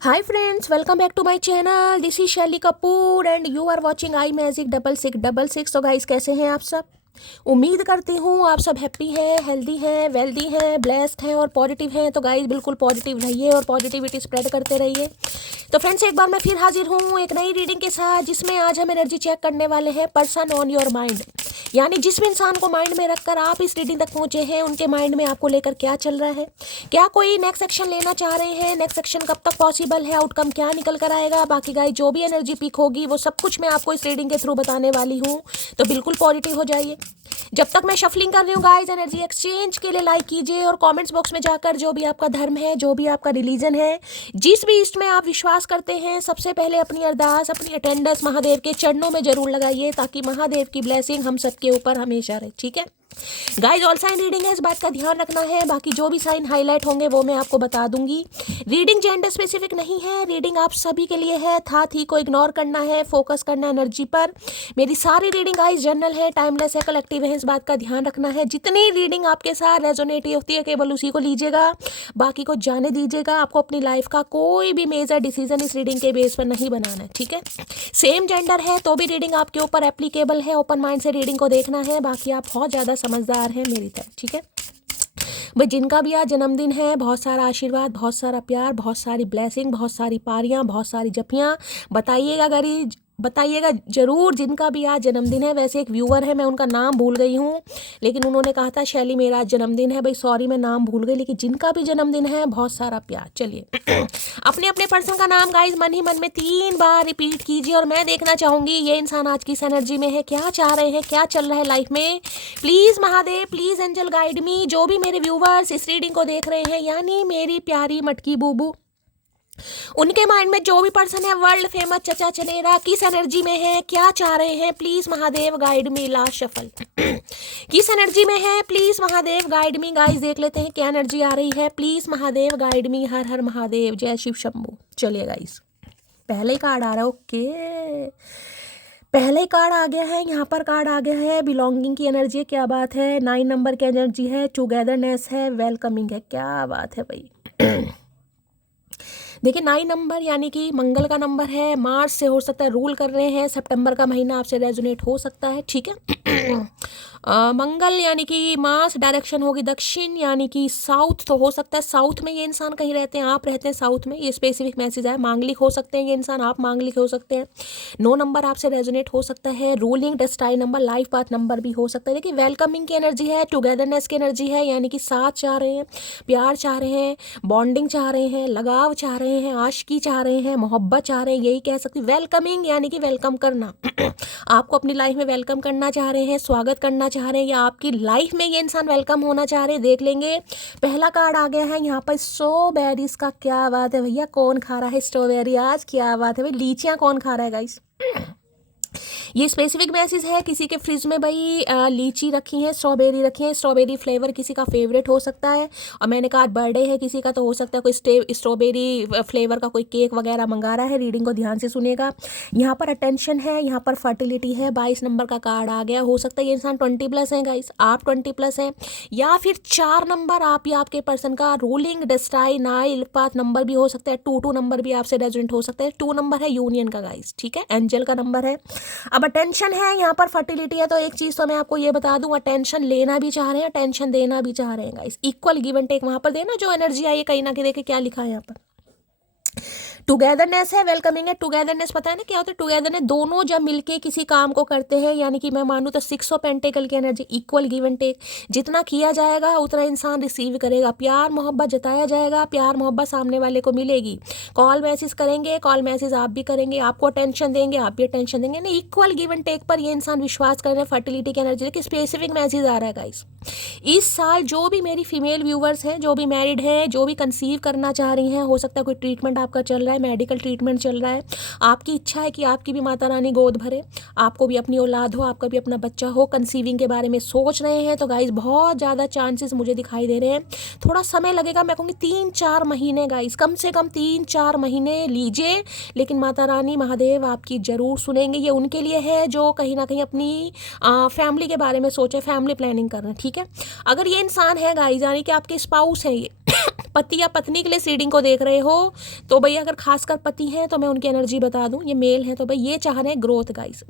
Hi friends, welcome back to my channel. This is Shelly Kapoor and you are watching I magic 6666। तो guys कैसे हैं आप सब? उम्मीद करती हूँ आप सब हैप्पी हैं, हेल्दी हैं, वेल्दी हैं, ब्लेस्ड हैं और पॉजिटिव हैं। तो गाइस बिल्कुल पॉजिटिव रहिए और पॉजिटिविटी स्प्रेड करते रहिए। तो फ्रेंड्स एक बार मैं फिर हाजिर हूँ एक नई रीडिंग के साथ, जिसमें आज हम एनर्जी चेक करने वाले हैं पर्सन ऑन योर माइंड। यानी जिस भी इंसान को माइंड में रखकर आप इस रीडिंग तक पहुंचे हैं, उनके माइंड में आपको लेकर क्या चल रहा है, क्या कोई नेक्स्ट एक्शन लेना चाह रहे हैं, नेक्स्ट एक्शन कब तक पॉसिबल है, आउटकम क्या निकल कर आएगा। बाकी गाइस जो भी एनर्जी पिक होगी वो सब कुछ मैं आपको इस रीडिंग के थ्रू बताने वाली हूँ। तो बिल्कुल पॉजिटिव हो जाइए। जब तक मैं शफलिंग कर रही हूँ गाइस, एनर्जी एक्सचेंज के लिए लाइक कीजिए और कमेंट्स बॉक्स में जाकर जो भी आपका धर्म है, जो भी आपका रिलीजन है, जिस भी इष्ट में आप विश्वास करते हैं, सबसे पहले अपनी अरदास, अपनी अटेंडेंस महादेव के चरणों में जरूर लगाइए, ताकि महादेव की ब्लेसिंग हम सबके ऊपर हमेशा रहे। ठीक है गाइस, ऑल साइन रीडिंग है, इस बात का ध्यान रखना है। बाकी जो भी साइन हाईलाइट होंगे वो मैं आपको बता दूंगी। रीडिंग जेंडर स्पेसिफिक नहीं है, रीडिंग आप सभी के लिए है। था थी को इग्नोर करना है, फोकस करना है एनर्जी पर। मेरी सारी रीडिंग गाइस जनरल है, टाइमलेस है, कलेक्टिव है, इस बात का ध्यान रखना है। जितनी रीडिंग आपके साथ रेजोनेट होती है केवल उसी को लीजिएगा, बाकी को जाने दीजिएगा। आपको अपनी लाइफ का कोई भी मेजर डिसीजन इस रीडिंग के बेस पर नहीं बनाना है। ठीक है, सेम जेंडर है तो भी रीडिंग आपके ऊपर एप्लीकेबल है। ओपन माइंड से रीडिंग को देखना है। बाकी आप बहुत ज़्यादा समझदार हैं मेरी तरह। ठीक है भाई, जिनका भी आज जन्मदिन है, बहुत सारा आशीर्वाद, बहुत सारा प्यार, बहुत सारी ब्लेसिंग, बहुत सारी पारियाँ, बहुत सारी जपियाँ बताइएगा जरूर जिनका भी आज जन्मदिन है। वैसे एक व्यूअर है, मैं उनका नाम भूल गई हूँ, लेकिन उन्होंने कहा था शैली मेरा आज जन्मदिन है। भाई सॉरी, मैं नाम भूल गई, लेकिन जिनका भी जन्मदिन है बहुत सारा प्यार। चलिए अपने अपने पर्सन का नाम गाइस मन ही मन में 3 बार रिपीट कीजिए और मैं देखना चाहूंगी ये इंसान आज किस एनर्जी में है, क्या चाह रहे हैं, क्या चल रहा है लाइफ में। Please Mahadev, please angel guide me. जो भी मेरे व्यूवर्स इस रीडिंग को देख रहे हैं, यानी मेरी प्यारी मटकी बूबू, उनके माइंड में जो भी पर्सन है वर्ल्ड फेमस चचा चनेरा किस एनर्जी में है, क्या चाह रहे हैं, please Mahadev guide me. Last shuffle किस एनर्जी में है, please Mahadev guide me. Guys देख लेते हैं क्या एनर्जी आ रही है। Please Mahadev guide me. हर हर महादेव, जय शिव शंभू। चलिए गाइस, पहले कार्ड आ रहा है। ओके, पहले कार्ड आ गया है, यहाँ पर कार्ड आ गया है बिलोंगिंग की एनर्जी। क्या बात है। 9 नंबर की एनर्जी है, टुगेदरनेस है, वेलकमिंग है। क्या बात है भाई। देखिए 9 नंबर यानी कि मंगल का नंबर है। मार्च से हो सकता है रूल कर रहे हैं, सितंबर का महीना आपसे रेजोनेट हो सकता है। ठीक है मंगल यानी कि मार्च, डायरेक्शन होगी दक्षिण यानी कि साउथ। तो हो सकता है साउथ में ये इंसान कहीं रहते हैं, आप रहते हैं साउथ में। ये स्पेसिफिक मैसेज है। मांगलिक हो सकते हैं ये इंसान, आप मांगलिक हो सकते हैं। 9 नंबर आपसे रेजोनेट हो सकता है। Ruling destined number, life path number भी हो सकता है। देखिए वेलकमिंग की एनर्जी है, टुगेदरनेस की एनर्जी है, यानी कि साथ चाह रहे हैं, प्यार चाह रहे हैं, बॉन्डिंग चाह रहे हैं, लगाव चाह रहे हैं, आशिकी चाह रहे हैं, मोहब्बत चाह रहे हैं, यही कह सकती। वेलकमिंग यानी कि वेलकम करना आपको अपनी लाइफ में वेलकम करना चाह रहे हैं, स्वागत करना चाह रहे हैं, या आपकी लाइफ में ये इंसान वेलकम होना चाह रहे हैं। देख लेंगे। पहला कार्ड आ गया है यहाँ पर स्ट्रॉबेरीज का। क्या बात है भैया, कौन खा रहा है स्ट्रॉबेरी आज? क्या बात है भाई, लीचियाँ कौन खा रहा है गाइस? ये स्पेसिफिक मैसेज है, किसी के फ्रिज में भाई लीची रखी है, स्ट्रॉबेरी रखी है। स्ट्रॉबेरी फ्लेवर किसी का फेवरेट हो सकता है, और मैंने कहा बर्थडे है किसी का, तो हो सकता है कोई स्ट्रॉबेरी फ्लेवर का कोई केक वगैरह मंगा रहा है। रीडिंग को ध्यान से सुनिएगा। यहाँ पर अटेंशन है, यहाँ पर फर्टिलिटी है। 22 नंबर का कार्ड आ गया। हो सकता है ये इंसान 20+ है गाइस, आप 20+ हैं, या फिर 4 नंबर आप या आपके पर्सन का ruling destined Nile path number भी हो सकता है। 2 नंबर भी आपसे रेजोनेट हो सकता है। 2 नंबर है यूनियन का गाइस। ठीक है, एंजल का नंबर है। अब अटेंशन है, यहाँ पर फर्टिलिटी है। तो एक चीज तो मैं आपको ये बता दूं, अटेंशन लेना भी चाह रहे हैं, अटेंशन देना भी चाह रहे हैं guys. Equal give and take वहां पर देना। जो एनर्जी आई है कहीं ना कहीं, देखे क्या लिखा है यहाँ पर, टुगेदरनेस है, वेलकमिंग है। टुगेदरनेस पता है ना क्या होता है? टुगेदरनेस दोनों जब मिलके किसी काम को करते हैं, यानी कि मैं मानूं तो 6 ऑफ पेंटिकल की energy, equal give and take. जितना किया जाएगा उतना इंसान रिसीव करेगा। प्यार मोहब्बत जताया जाएगा, प्यार मोहब्बत सामने वाले को मिलेगी। कॉल मैसेज करेंगे, कॉल मैसेज आप भी करेंगे, आपको अटेंशन देंगे, आप भी अटेंशन देंगे। नहीं, इक्वल गिव एंड टेक पर ये इंसान विश्वास कर रहे हैं। फर्टिलिटी की एनर्जी देखिए, स्पेसिफिक मैसेज आ रहा है गाइस। इस साल जो भी मेरी फीमेल व्यूवर्स हैं, जो भी मैरिड हैं, जो भी कंसीव करना चाह रही हैं, हो सकता है कोई ट्रीटमेंट आपका चल रहा है, मेडिकल ट्रीटमेंट चल रहा है, आपकी इच्छा है कि आपकी भी माता रानी गोद भरे, आपको भी अपनी औलाद हो, आपका भी अपना बच्चा हो, कंसीविंग के बारे में सोच रहे हैं, तो गाइस बहुत ज़्यादा चांसेस मुझे दिखाई दे रहे हैं। थोड़ा समय लगेगा, मैं कहूँगी 3-4 महीने गाइस, कम से कम 3-4 महीने लीजिए, लेकिन माता रानी महादेव आपकी ज़रूर सुनेंगे। ये उनके लिए है जो कहीं ना कहीं अपनी फैमिली के बारे में सोचे, फैमिली प्लानिंग कर रहे हैं। ठीक ठीक है। अगर ये इंसान है गाइस, यानी कि आपके स्पाउस है, ये पति या पत्नी के लिए रीडिंग को देख रहे हो, तो भैया अगर खासकर पति हैं तो मैं उनकी एनर्जी बता दूं, ये मेल है तो भाई ये चाह रहे हैं ग्रोथ गाइस,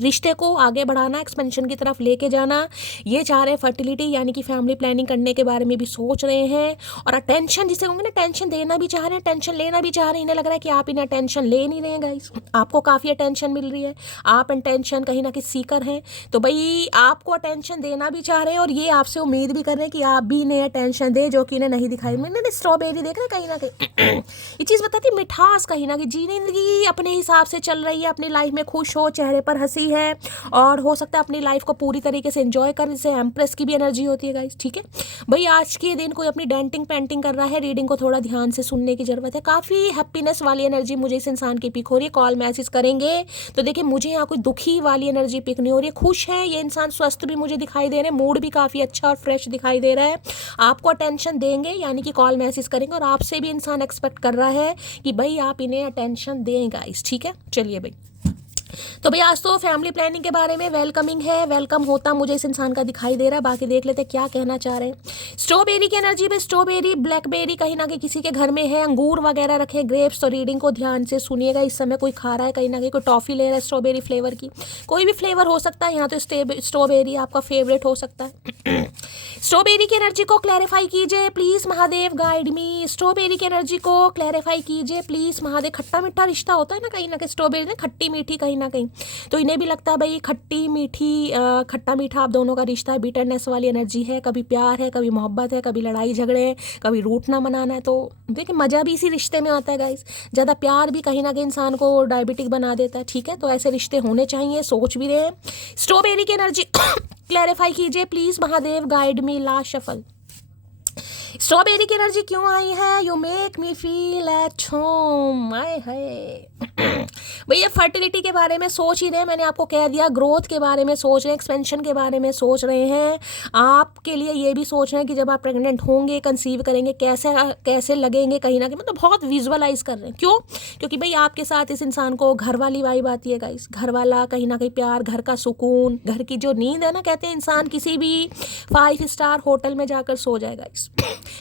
रिश्ते को आगे बढ़ाना, एक्सपेंशन की तरफ लेके जाना। ये चाह रहे हैं फर्टिलिटी यानी कि फैमिली प्लानिंग करने के बारे में भी सोच रहे हैं। और अटेंशन जिसे होंगे ना, टेंशन देना भी चाह रहे हैं, टेंशन लेना भी चाह रहे हैं। इन्हें लग रहा है कि आप इन्हें अटेंशन ले नहीं रहे हैं गाइस, आपको काफ़ी अटेंशन मिल रही है, आप अटेंशन कहीं ना कहीं सीकर हैं, तो भाई आपको अटेंशन देना भी चाह रहे हैं और ये आपसे उम्मीद भी कर रहे हैं कि आप भी इन्हें अटेंशन दें, जो कि इन्हें नहीं दिखाई। मैंने स्ट्रॉबेरी देख रहे हैं कहीं ना कहीं ये चीज़ बताती है मिठास, कहीं ना कहीं जिंदगी अपने हिसाब से चल रही है, अपनी लाइफ में खुश हो, चेहरे पर हंसी है और हो सकता है अपनी लाइफ को पूरी तरीके से एंजॉय करने से एम्प्रेस की भी एनर्जी होती है गाइस, ठीक है। भाई आज के दिन कोई अपनी डेंटिंग पेंटिंग कर रहा है, रीडिंग को थोड़ा ध्यान से सुनने की जरूरत है। काफ़ी हैप्पीनेस वाली एनर्जी मुझे इस इंसान की पिक हो रही है। कॉल मैसेज करेंगे तो देखिए मुझे यहाँ कोई दुखी वाली एनर्जी पिक नहीं हो रही है, खुश है ये इंसान, स्वस्थ भी मुझे दिखाई दे रहे हैं, मूड भी काफ़ी अच्छा और फ्रेश दिखाई दे रहा है। आपको अटेंशन देंगे यानी कि कॉल मैसेज करेंगे और आपसे भी इंसान एक्सपेक्ट कर रहा है कि भाई आप इन्हें अटेंशन दें गाइस, ठीक है। चलिए भाई, तो भाई आज तो फैमिली प्लानिंग के बारे में वेलकमिंग है, वेलकम होता मुझे इस इंसान का दिखाई दे रहा है। बाकी देख लेते क्या कहना चाह रहे हैं। स्ट्रॉबेरी की एनर्जी पे, स्ट्रॉबेरी ब्लैकबेरी कहीं ना कहीं किसी के घर में है, अंगूर वगैरह रखे, ग्रेप्स, तो रीडिंग को ध्यान से सुनिएगा। इस समय कोई खा रहा है, कहीं ना कहीं कोई टॉफी ले रहा है स्ट्रॉबेरी फ्लेवर की, कोई भी फ्लेवर हो सकता है, यहाँ तो स्ट्रॉबेरी आपका फेवरेट हो सकता है। स्ट्रॉबेरी की एनर्जी को क्लैरिफाई कीजिए please Mahadev, guide me. Strawberry की एनर्जी को क्लैरिफाई कीजिए प्लीज महादेव। खट्टा मीठा रिश्ता होता है ना कहीं ना कहीं, स्ट्रॉबेरी ना खट्टी मीठी कहीं ना कहीं, तो इन्हें भी लगता है भाई खट्टी मीठी, खट्टा मीठा आप दोनों का रिश्ता है, बिटरनेस वाली एनर्जी है, कभी प्यार है, कभी मोहब्बत है, कभी लड़ाई झगड़े हैं, कभी रूठना मनाना है। तो देखिए मज़ा भी इसी रिश्ते में आता है गाइस। ज़्यादा प्यार भी कहीं ना कहीं इंसान को डायबिटिक बना देता है, ठीक है। तो ऐसे रिश्ते होने चाहिए, सोच भी रहे हैं। स्ट्रॉबेरी की एनर्जी क्लैरिफाई कीजिए please Mahadev, guide me. Last shuffle, strawberry की एनर्जी क्यों आई है? You make me feel at home. आए हाय भैया फर्टिलिटी के बारे में सोच ही रहे हैं, मैंने आपको कह दिया, ग्रोथ के बारे में सोच रहे हैं, एक्सपेंशन के बारे में सोच रहे हैं। आपके लिए ये भी सोच रहे हैं कि जब आप प्रेग्नेंट होंगे, कंसीव करेंगे, कैसे कैसे लगेंगे, कहीं ना कहीं मतलब बहुत विजुअलाइज कर रहे हैं। क्यों? क्योंकि भाई आपके साथ इस इंसान को घर वाली वाइब आती है गाइस, घर वाला कहीं ना कहीं प्यार, घर का सुकून, घर की जो नींद है ना, कहते हैं इंसान किसी भी 5 स्टार होटल में जाकर सो जाएगा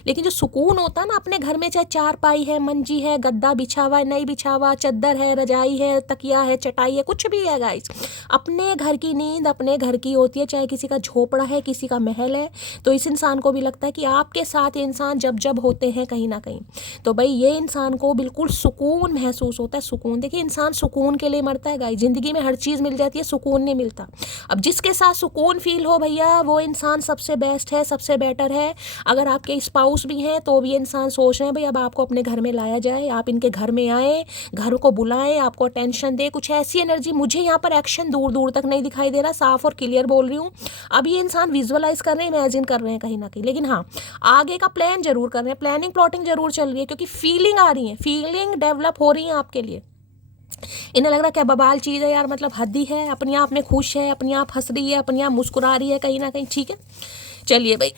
लेकिन जो सुकून होता है ना अपने घर में, चाहे चारपाई है, मंजी है, गद्दा बिछा हुआ है, नहीं बिछा हुआ, चद्दर है, रजाई है, तकिया है, चटाई है, कुछ भी है गाइस, अपने घर की नींद अपने घर की होती है। चाहे किसी का झोपड़ा है, किसी का महल है, तो इस इंसान को भी लगता है कि आपके साथ ये इंसान जब जब होते हैं कहीं ना कहीं, तो भाई ये इंसान को बिल्कुल सुकून महसूस होता है। सुकून, देखिए इंसान सुकून के लिए मरता है गाइस, जिंदगी में हर चीज़ मिल जाती है, सुकून नहीं मिलता। अब जिसके साथ सुकून फील हो भैया, वो इंसान सबसे बेस्ट है, सबसे बेटर है। अगर आपके स्पाउस भी हैं तो भी इंसान सोच रहे हैं भाई अब आपको अपने घर में लाया जाए, आप इनके घर में आए, घर को बुलाएं, आपको अटेंशन दे, कुछ ऐसी एनर्जी। मुझे यहाँ पर एक्शन दूर दूर तक नहीं दिखाई दे रहा, साफ और क्लियर बोल रही हूँ। अब ये इंसान विजुअलाइज कर रहे हैं, इमेजिन कर रहे हैं कहीं ना कहीं, लेकिन हाँ आगे का प्लान जरूर कर रहे हैं, प्लानिंग प्लॉटिंग जरूर चल रही है, क्योंकि फीलिंग आ रही है, फीलिंग डेवलप हो रही है आपके लिए। इन्हें लग रहा है क्या बवाल चीज़ है यार, मतलब हद ही है, अपने आप में खुश है, अपने आप हंस रही है, अपने आप मुस्कुरा रही है कहीं ना कहीं, ठीक है। चलिए भाई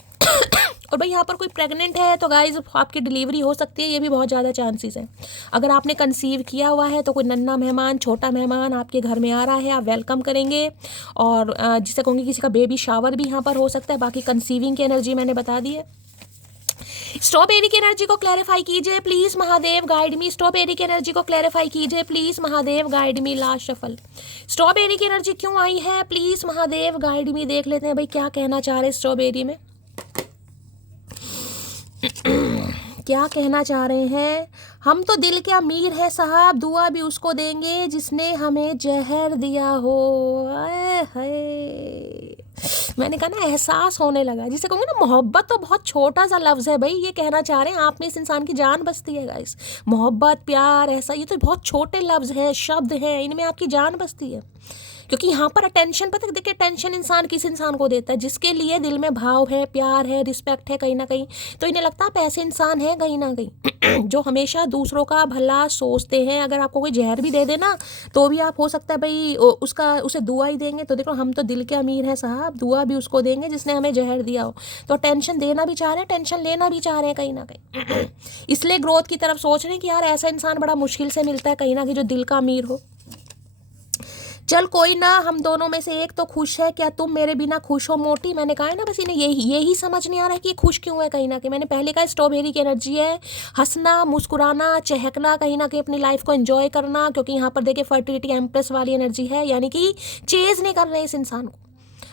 और भाई यहाँ पर कोई प्रेग्नेंट है तो गाइज आपकी डिलीवरी हो सकती है, ये भी बहुत ज़्यादा चांसेस हैं। अगर आपने कंसीव किया हुआ है तो कोई नन्हा मेहमान, छोटा मेहमान आपके घर में आ रहा है, आप वेलकम करेंगे। और जिसे कहूँगी किसी का बेबी शावर भी यहाँ पर हो सकता है। बाकी कंसीविंग की एनर्जी मैंने बता दी है। स्ट्रॉबेरी की एनर्जी को क्लैरिफाई कीजिए please Mahadev, guide me. Strawberry की एनर्जी को क्लैरिफाई कीजिए please Mahadev, guide me. Last shuffle, strawberry की एनर्जी क्यों आई है प्लीज महादेव, गाइड मी। देख लेते हैं भाई क्या कहना चाह रहे हैं स्ट्रॉबेरी में, क्या कहना चाह रहे हैं। हम तो दिल के अमीर है साहब, दुआ भी उसको देंगे जिसने हमें जहर दिया हो। आए हाय, मैंने कहा ना एहसास होने लगा, जिसे कहूँगी ना मोहब्बत तो बहुत छोटा सा लफ्ज़ है भाई, ये कहना चाह रहे हैं आप में इस इंसान की जान बसती है गाइस। मोहब्बत, प्यार, ऐसा ये तो बहुत छोटे लफ्ज़ हैं, शब्द हैं, इनमें आपकी जान बसती है। क्योंकि यहाँ पर अटेंशन, पता है देखिए टेंशन इंसान किस इंसान को देता है, जिसके लिए दिल में भाव है, प्यार है, रिस्पेक्ट है कहीं ना कहीं। तो इन्हें लगता है आप ऐसे इंसान हैं कहीं ना कहीं जो हमेशा दूसरों का भला सोचते हैं। अगर आपको कोई जहर भी दे देना तो भी आप हो सकता है भाई उसे दुआ ही देंगे। तो देखो हम तो दिल के अमीर हैं साहब, दुआ भी उसको देंगे जिसने हमें जहर दिया हो। तो टेंशन देना भी चाह रहे हैं, टेंशन लेना भी चाह रहे हैं कहीं ना कहीं इसलिए ग्रोथ की तरफ सोच रहे हैं कि यार ऐसा इंसान बड़ा मुश्किल से मिलता है कहीं ना कहीं जो दिल का अमीर हो। चल कोई ना, हम दोनों में से एक तो खुश है, क्या तुम मेरे बिना खुश हो मोटी? मैंने कहा है ना, बस इन्हें यही समझ नहीं आ रहा है कि ये खुश क्यों है। कहीं ना कहीं मैंने पहले कहा स्ट्रॉबेरी की एनर्जी है, हंसना, मुस्कुराना, चहकना, कहीं ना कहीं अपनी लाइफ को एंजॉय करना, क्योंकि यहाँ पर देखिए फर्टिलिटी एम्प्रेस वाली एनर्जी है, यानी कि चेज नहीं कर रहे इस इंसान को।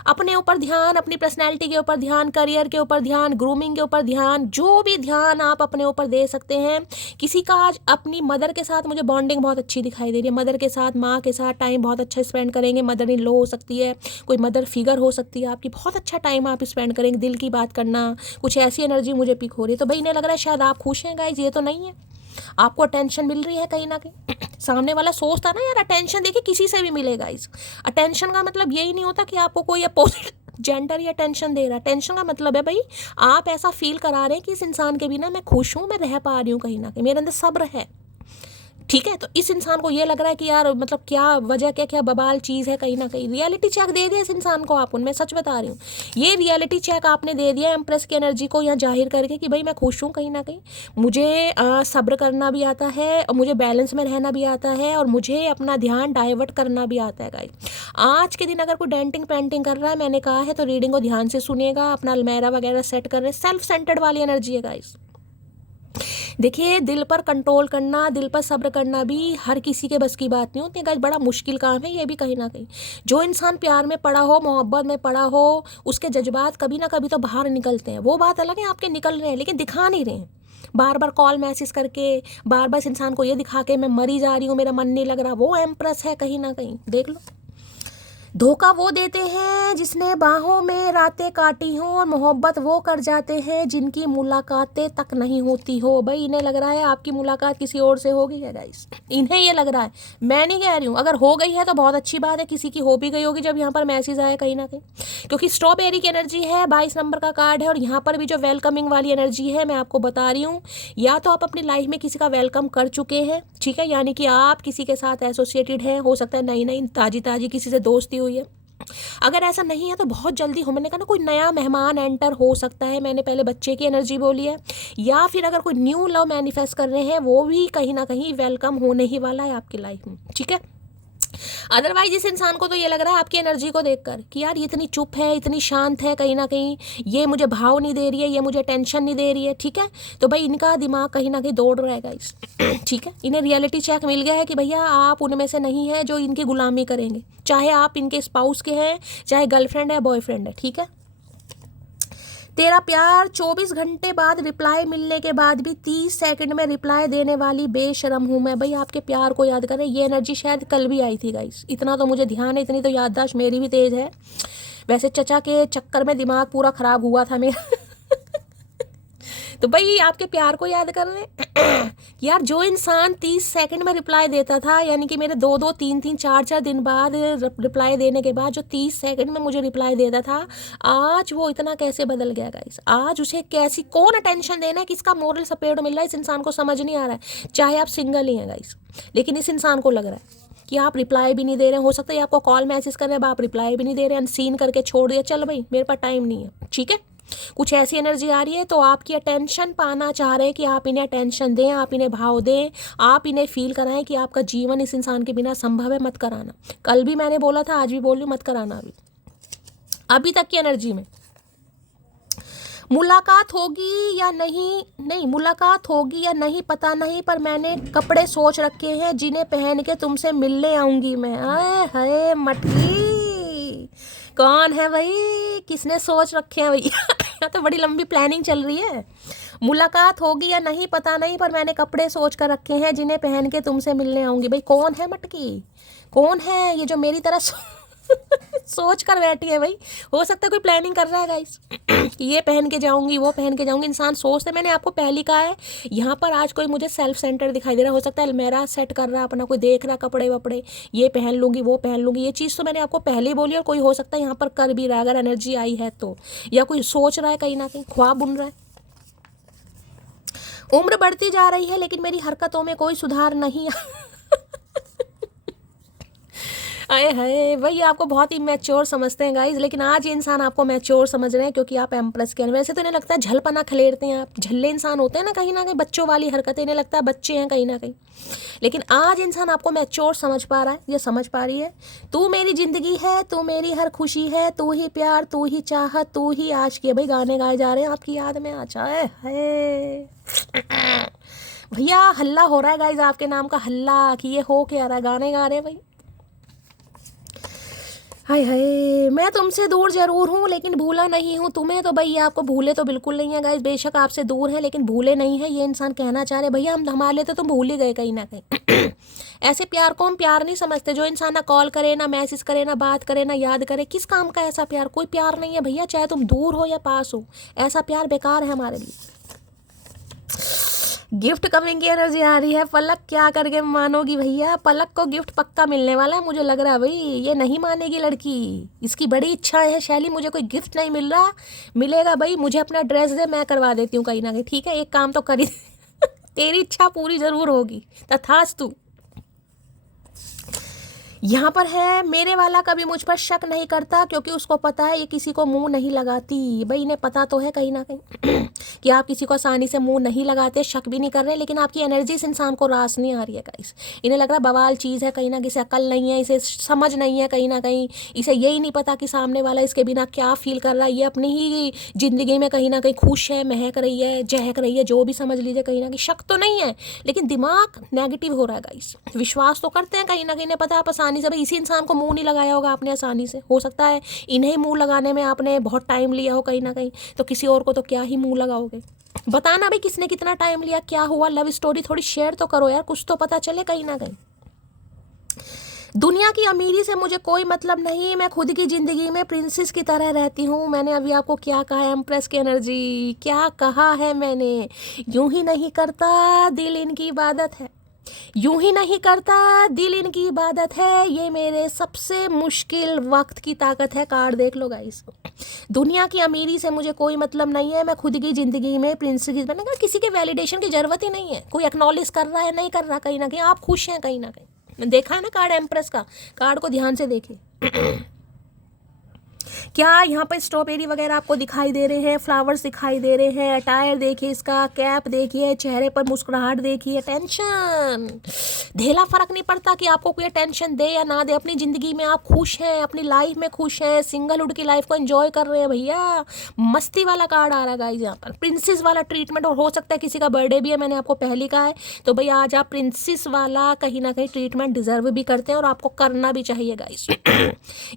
अपने ऊपर ध्यान, अपनी पर्सनैलिटी के ऊपर ध्यान, करियर के ऊपर ध्यान, ग्रूमिंग के ऊपर ध्यान, जो भी ध्यान आप अपने ऊपर दे सकते हैं। किसी का आज अपनी मदर के साथ मुझे बॉन्डिंग बहुत अच्छी दिखाई दे रही है, मदर के साथ, माँ के साथ टाइम बहुत अच्छा स्पेंड करेंगे। मदर इन लो हो सकती है, कोई मदर फिगर हो सकती है आपकी, बहुत अच्छा टाइम आप स्पेंड करेंगे, दिल की बात करना, कुछ ऐसी एनर्जी मुझे पिक हो रही है। तो भाई इन्हें लग रहा है शायद आप खुश हैं गाइज, ये तो नहीं है, आपको अटेंशन मिल रही है कहीं ना कहीं। सामने वाला सोचता ना यार अटेंशन देखिए किसी से भी मिलेगा इस अटेंशन का मतलब यही नहीं होता कि आपको कोई अपोजिट जेंडर या टेंशन दे रहा है। टेंशन का मतलब है भाई आप ऐसा फील करा रहे हैं कि इस इंसान के बिना मैं खुश हूँ, मैं रह पा रही हूँ, कहीं ना कहीं मेरे अंदर सब्र है। ठीक है, तो इस इंसान को ये लग रहा है कि यार मतलब क्या वजह, क्या बवाल चीज़ है। कहीं ना कहीं रियलिटी चेक दे दिया इस इंसान को आप, उनमें सच बता रही हूँ, ये रियलिटी चेक आपने दे दिया एम्प्रेस की एनर्जी को यहाँ जाहिर करके कि भाई मैं खुश हूँ, कहीं ना कहीं मुझे सब्र करना भी आता है, और मुझे बैलेंस में रहना भी आता है, और मुझे अपना ध्यान डाइवर्ट करना भी आता है गाइस। आज के दिन अगर कोई डेंटिंग पेंटिंग कर रहा है, मैंने कहा है, तो रीडिंग को ध्यान से सुनिएगा, अपना अलमेरा वगैरह सेट कर रहे हैं। सेल्फ सेंटर्ड वाली एनर्जी है गाइस। देखिए दिल पर कंट्रोल करना, दिल पर सब्र करना भी हर किसी के बस की बात नहीं होती गाइस, बड़ा मुश्किल काम है ये भी कहीं ना कहीं। जो इंसान प्यार में पड़ा हो, मोहब्बत में पड़ा हो, उसके जज्बात कभी ना कभी तो बाहर निकलते हैं। वो बात अलग है आपके निकल रहे हैं, लेकिन दिखा नहीं रहे हैं। बार बार कॉल मैसेज करके, बार बार इस इंसान को ये दिखा के मैं मरी जा रही हूँ, मेरा मन नहीं लग रहा, वो एम्प्रेस है कहीं ना कहीं, देख लो। धोखा वो देते हैं जिसने बाहों में रातें काटी हों, और मोहब्बत वो कर जाते हैं जिनकी मुलाकातें तक नहीं होती हो। भाई इन्हें लग रहा है आपकी मुलाकात किसी और से हो गई है गाइस, इन्हें ये लग रहा है, मैं नहीं कह रही हूँ। अगर हो गई है तो बहुत अच्छी बात है, किसी की हो भी गई होगी जब यहाँ पर मैसेज आया कहीं ना कहीं, क्योंकि स्ट्रॉबेरी की एनर्जी है, 22 नंबर का कार्ड है, और यहाँ पर भी जो वेलकमिंग वाली एनर्जी है मैं आपको बता रही हूँ, या तो आप अपनी लाइफ में किसी का वेलकम कर चुके हैं, ठीक है, यानी कि आप किसी के साथ एसोसिएटेड हैं, हो सकता है नई नई ताजी ताजी किसी से दोस्ती हुई है। अगर ऐसा नहीं है तो बहुत जल्दी हो, मैंने कहा ना कोई नया मेहमान एंटर हो सकता है, मैंने पहले बच्चे की एनर्जी बोली है, या फिर अगर कोई न्यू लव मैनिफेस्ट कर रहे हैं वो भी कहीं ना कहीं वेलकम होने ही वाला है आपकी लाइफ में, ठीक है। अदरवाइज इस इंसान को तो ये लग रहा है आपकी एनर्जी को देखकर कि यार ये इतनी चुप है, इतनी शांत है, कहीं ना कहीं ये मुझे भाव नहीं दे रही है, ये मुझे टेंशन नहीं दे रही है, ठीक है। तो भाई इनका दिमाग कहीं ना कहीं दौड़ रहा है गाइस, ठीक है। इन्हें रियलिटी चेक मिल गया है कि भैया आप उनमें से नहीं है जो इनकी गुलामी करेंगे, चाहे आप इनके स्पाउस के हैं, चाहे गर्लफ्रेंड है, बॉयफ्रेंड है, ठीक है। तेरा प्यार 24 घंटे बाद रिप्लाई मिलने के बाद भी 30 सेकंड में रिप्लाई देने वाली बेशरम हूँ मैं। भाई आपके प्यार को याद करें, ये एनर्जी शायद कल भी आई थी गाइस, इतना तो मुझे ध्यान है, इतनी तो याददाश्त मेरी भी तेज है। वैसे चचा के चक्कर में दिमाग पूरा खराब हुआ था मेरा। तो भाई आपके प्यार को याद कर रहे यार, जो इंसान 30 सेकंड में रिप्लाई देता था, यानी कि मेरे 2-2, 3-3, 4-4 दिन बाद रिप्लाई देने के बाद जो 30 सेकंड में मुझे रिप्लाई देता था, आज वो इतना कैसे बदल गया गाइस। आज उसे कैसी कौन अटेंशन देना है, किसका मोरल सपोर्ट मिल रहा है, इस इंसान को समझ नहीं आ रहा है। चाहे आप सिंगल ही हैं गाइस, लेकिन इस इंसान को लग रहा है कि आप रिप्लाई भी नहीं दे रहे हैं। हो सकता है आपको कॉल मैसेज कर रहे हैं, आप रिप्लाई भी नहीं दे रहे हैं, अनसीन करके छोड़ दिया, चल भाई मेरे पास टाइम नहीं है, ठीक है। कुछ ऐसी एनर्जी आ रही है, तो आपकी अटेंशन पाना चाह रहे हैं कि आप इन्हें अटेंशन दें, आप इन्हें भाव दें, आप इन्हें फील कराएं कि आपका जीवन इस इंसान के बिना संभव है, मत कराना। कल भी मैंने बोला था, आज भी बोल रही हूँ, मत कराना। अभी तक की एनर्जी में मुलाकात होगी या नहीं मुलाकात होगी या नहीं पता नहीं, पर मैंने कपड़े सोच रखे हैं जिन्हें पहन के तुमसे मिलने आऊंगी मैं। आए हाय मटकी, कौन है भाई, किसने सोच रखे हैं भैया। तो बड़ी लंबी प्लानिंग चल रही है। मुलाकात होगी या नहीं पता नहीं, पर मैंने कपड़े सोच कर रखे हैं जिन्हें पहन के तुमसे मिलने आऊंगी। भाई कौन है मटकी, कौन है ये जो मेरी तरह सोच कर बैठी है। भाई हो सकता है कोई प्लानिंग कर रहा है गाइस, ये पहन के जाऊंगी, वो पहन के जाऊंगी। इंसान सोचते, मैंने आपको पहले कहा है, यहाँ पर आज कोई मुझे सेल्फ सेंटर दिखाई दे रहा, हो सकता है अलमेरा सेट कर रहा अपना, कोई देख रहा कपड़े वपड़े, ये पहन लूंगी, वो पहन लूंगी। ये चीज़ तो मैंने आपको पहले ही बोली, और कोई हो सकता है यहाँ पर कर भी रहा है, अगर एनर्जी आई है तो, या कोई सोच रहा है, कहीं ना कहीं ख्वाब बुन रहा है। उम्र बढ़ती जा रही है लेकिन मेरी हरकतों में कोई सुधार नहीं। अरे हाय भाई, आपको बहुत ही मैच्योर समझते हैं गाइज, लेकिन आज ये इंसान आपको मैच्योर समझ रहे हैं क्योंकि आप एम्प्रेस के हैं। वैसे तो इन्हें लगता है झलपना खलेरते हैं आप, झल्ले इंसान होते हैं ना कहीं बच्चों वाली हरकतें, इन्हें लगता है बच्चे हैं कहीं ना कहीं। लेकिन आज इंसान आपको मैच्योर समझ पा रहा है, ये समझ पा रही है। तू मेरी जिंदगी है, तू मेरी हर खुशी है, तू ही प्यार, तू ही चाहत, तू ही आशिकी। भाई गाने गाए जा रहे हैं आपकी याद में। अच्छा है भैया, हल्ला हो रहा है गाइज आपके नाम का, हल्ला कि ये हो क्या रहा है, गाने गा रहे हैं भाई। हाय हाय, मैं तुमसे दूर जरूर हूँ लेकिन भूला नहीं हूँ तुम्हें। तो भैया आपको भूले तो बिल्कुल नहीं है गाइस, बेशक आपसे दूर है लेकिन भूले नहीं है, ये इंसान कहना चाह रहे भैया हम हमारे लिए तो तुम भूल ही गए कहीं ना कहीं। ऐसे प्यार को हम प्यार नहीं समझते, जो इंसान ना कॉल करे, ना मैसेज करे, ना बात करे, ना याद करे, किस काम का ऐसा प्यार? कोई प्यार नहीं है भैया, चाहे तुम दूर हो या पास हो, ऐसा प्यार बेकार है हमारे लिए। गिफ्ट कमिंग की एनर्जी आ रही है। पलक क्या करके मानोगी भैया, पलक को गिफ्ट पक्का मिलने वाला है, मुझे लग रहा है भाई ये नहीं मानेगी लड़की, इसकी बड़ी इच्छा है। शैली मुझे कोई गिफ्ट नहीं मिल रहा, मिलेगा भाई, मुझे अपना ड्रेस दे, मैं करवा देती हूँ कहीं ना कहीं। ठीक है, एक काम तो करी तेरी इच्छा पूरी जरूर होगी, तथास्तु। यहाँ पर है, मेरे वाला कभी मुझ पर शक नहीं करता क्योंकि उसको पता है ये किसी को मुंह नहीं लगाती। भाई इन्हें पता तो है कहीं ना कहीं कि आप किसी को आसानी से मुंह नहीं लगाते, शक भी नहीं कर रहे, लेकिन आपकी एनर्जी इस इंसान को रास नहीं आ रही है गाइस। इन्हें लग रहा है बवाल चीज़ है कहीं ना, किसी अकल नहीं है, इसे समझ नहीं है कहीं ना कहीं, इसे यही नहीं पता कि सामने वाला इसके बिना क्या फील कर रहा है। ये अपनी ही जिंदगी में कहीं ना कहीं खुश है, महक रही है, जहक रही है, जो भी समझ लीजिए कहीं ना कहीं। शक तो नहीं है लेकिन दिमाग नेगेटिव हो रहा है गाइस। विश्वास तो करते हैं कहीं ना कहीं, इन्हें पता है आप आसानी से, भाई इसी इंसान को मुंह नहीं लगाया होगा आपने आसानी से, हो सकता है इन्हें मुंह लगाने में आपने बहुत टाइम लिया हो कहीं ना कहीं, तो किसी और को तो क्या ही मुंह लगाओगे। बताना भाई किसने कितना टाइम लिया, क्या हुआ, लव स्टोरी थोड़ी शेयर तो करो यार, कुछ तो पता चले कहीं ना कहीं। दुनिया की अमीरी से मुझे कोई मतलब नहीं, मैं खुद की ज़िंदगी में प्रिंसेस की तरह रहती हूँ। मैंने अभी आपको क्या कहा है, एम्प्रेस की एनर्जी, क्या कहा है मैंने? यूं ही नहीं करता दिल इनकी इबादत है, यूं ही नहीं करता दिल इनकी इबादत है, ये मेरे सबसे मुश्किल वक्त की ताकत है। कार्ड देख लो गाइस। दुनिया की अमीरी से मुझे कोई मतलब नहीं है, मैं खुद की ज़िंदगी में प्रिंसेस, मैंने कहा किसी के वैलिडेशन की ज़रूरत ही नहीं है, कोई एक्नॉलेज कर रहा है नहीं कर रहा, कहीं ना कहीं आप खुश हैं कहीं ना कहीं। देखा है ना कार्ड एम्प्रेस का, कार्ड को ध्यान से देखिए। क्या यहाँ पर स्ट्रॉबेरी वगैरह आपको दिखाई दे रहे हैं, फ्लावर्स दिखाई दे रहे हैं, अटायर देखिए इसका, कैप देखिए, चेहरे पर मुस्कुराहट देखिए, टेंशन ढेला फर्क नहीं पड़ता कि आपको कोई टेंशन दे या ना दे, अपनी ज़िंदगी में आप खुश हैं, अपनी लाइफ में खुश हैं, सिंगलहुड की लाइफ को एंजॉय कर रहे हैं भैया। मस्ती वाला कार्ड आ रहा है गाइस यहाँ पर, प्रिंसेस वाला ट्रीटमेंट। और हो सकता है किसी का बर्थडे भी है, मैंने आपको पहले कहा है, तो भैया आज आप प्रिंसेस वाला कहीं ना कहीं ट्रीटमेंट डिजर्व भी करते हैं और आपको करना भी चाहिए गाइस।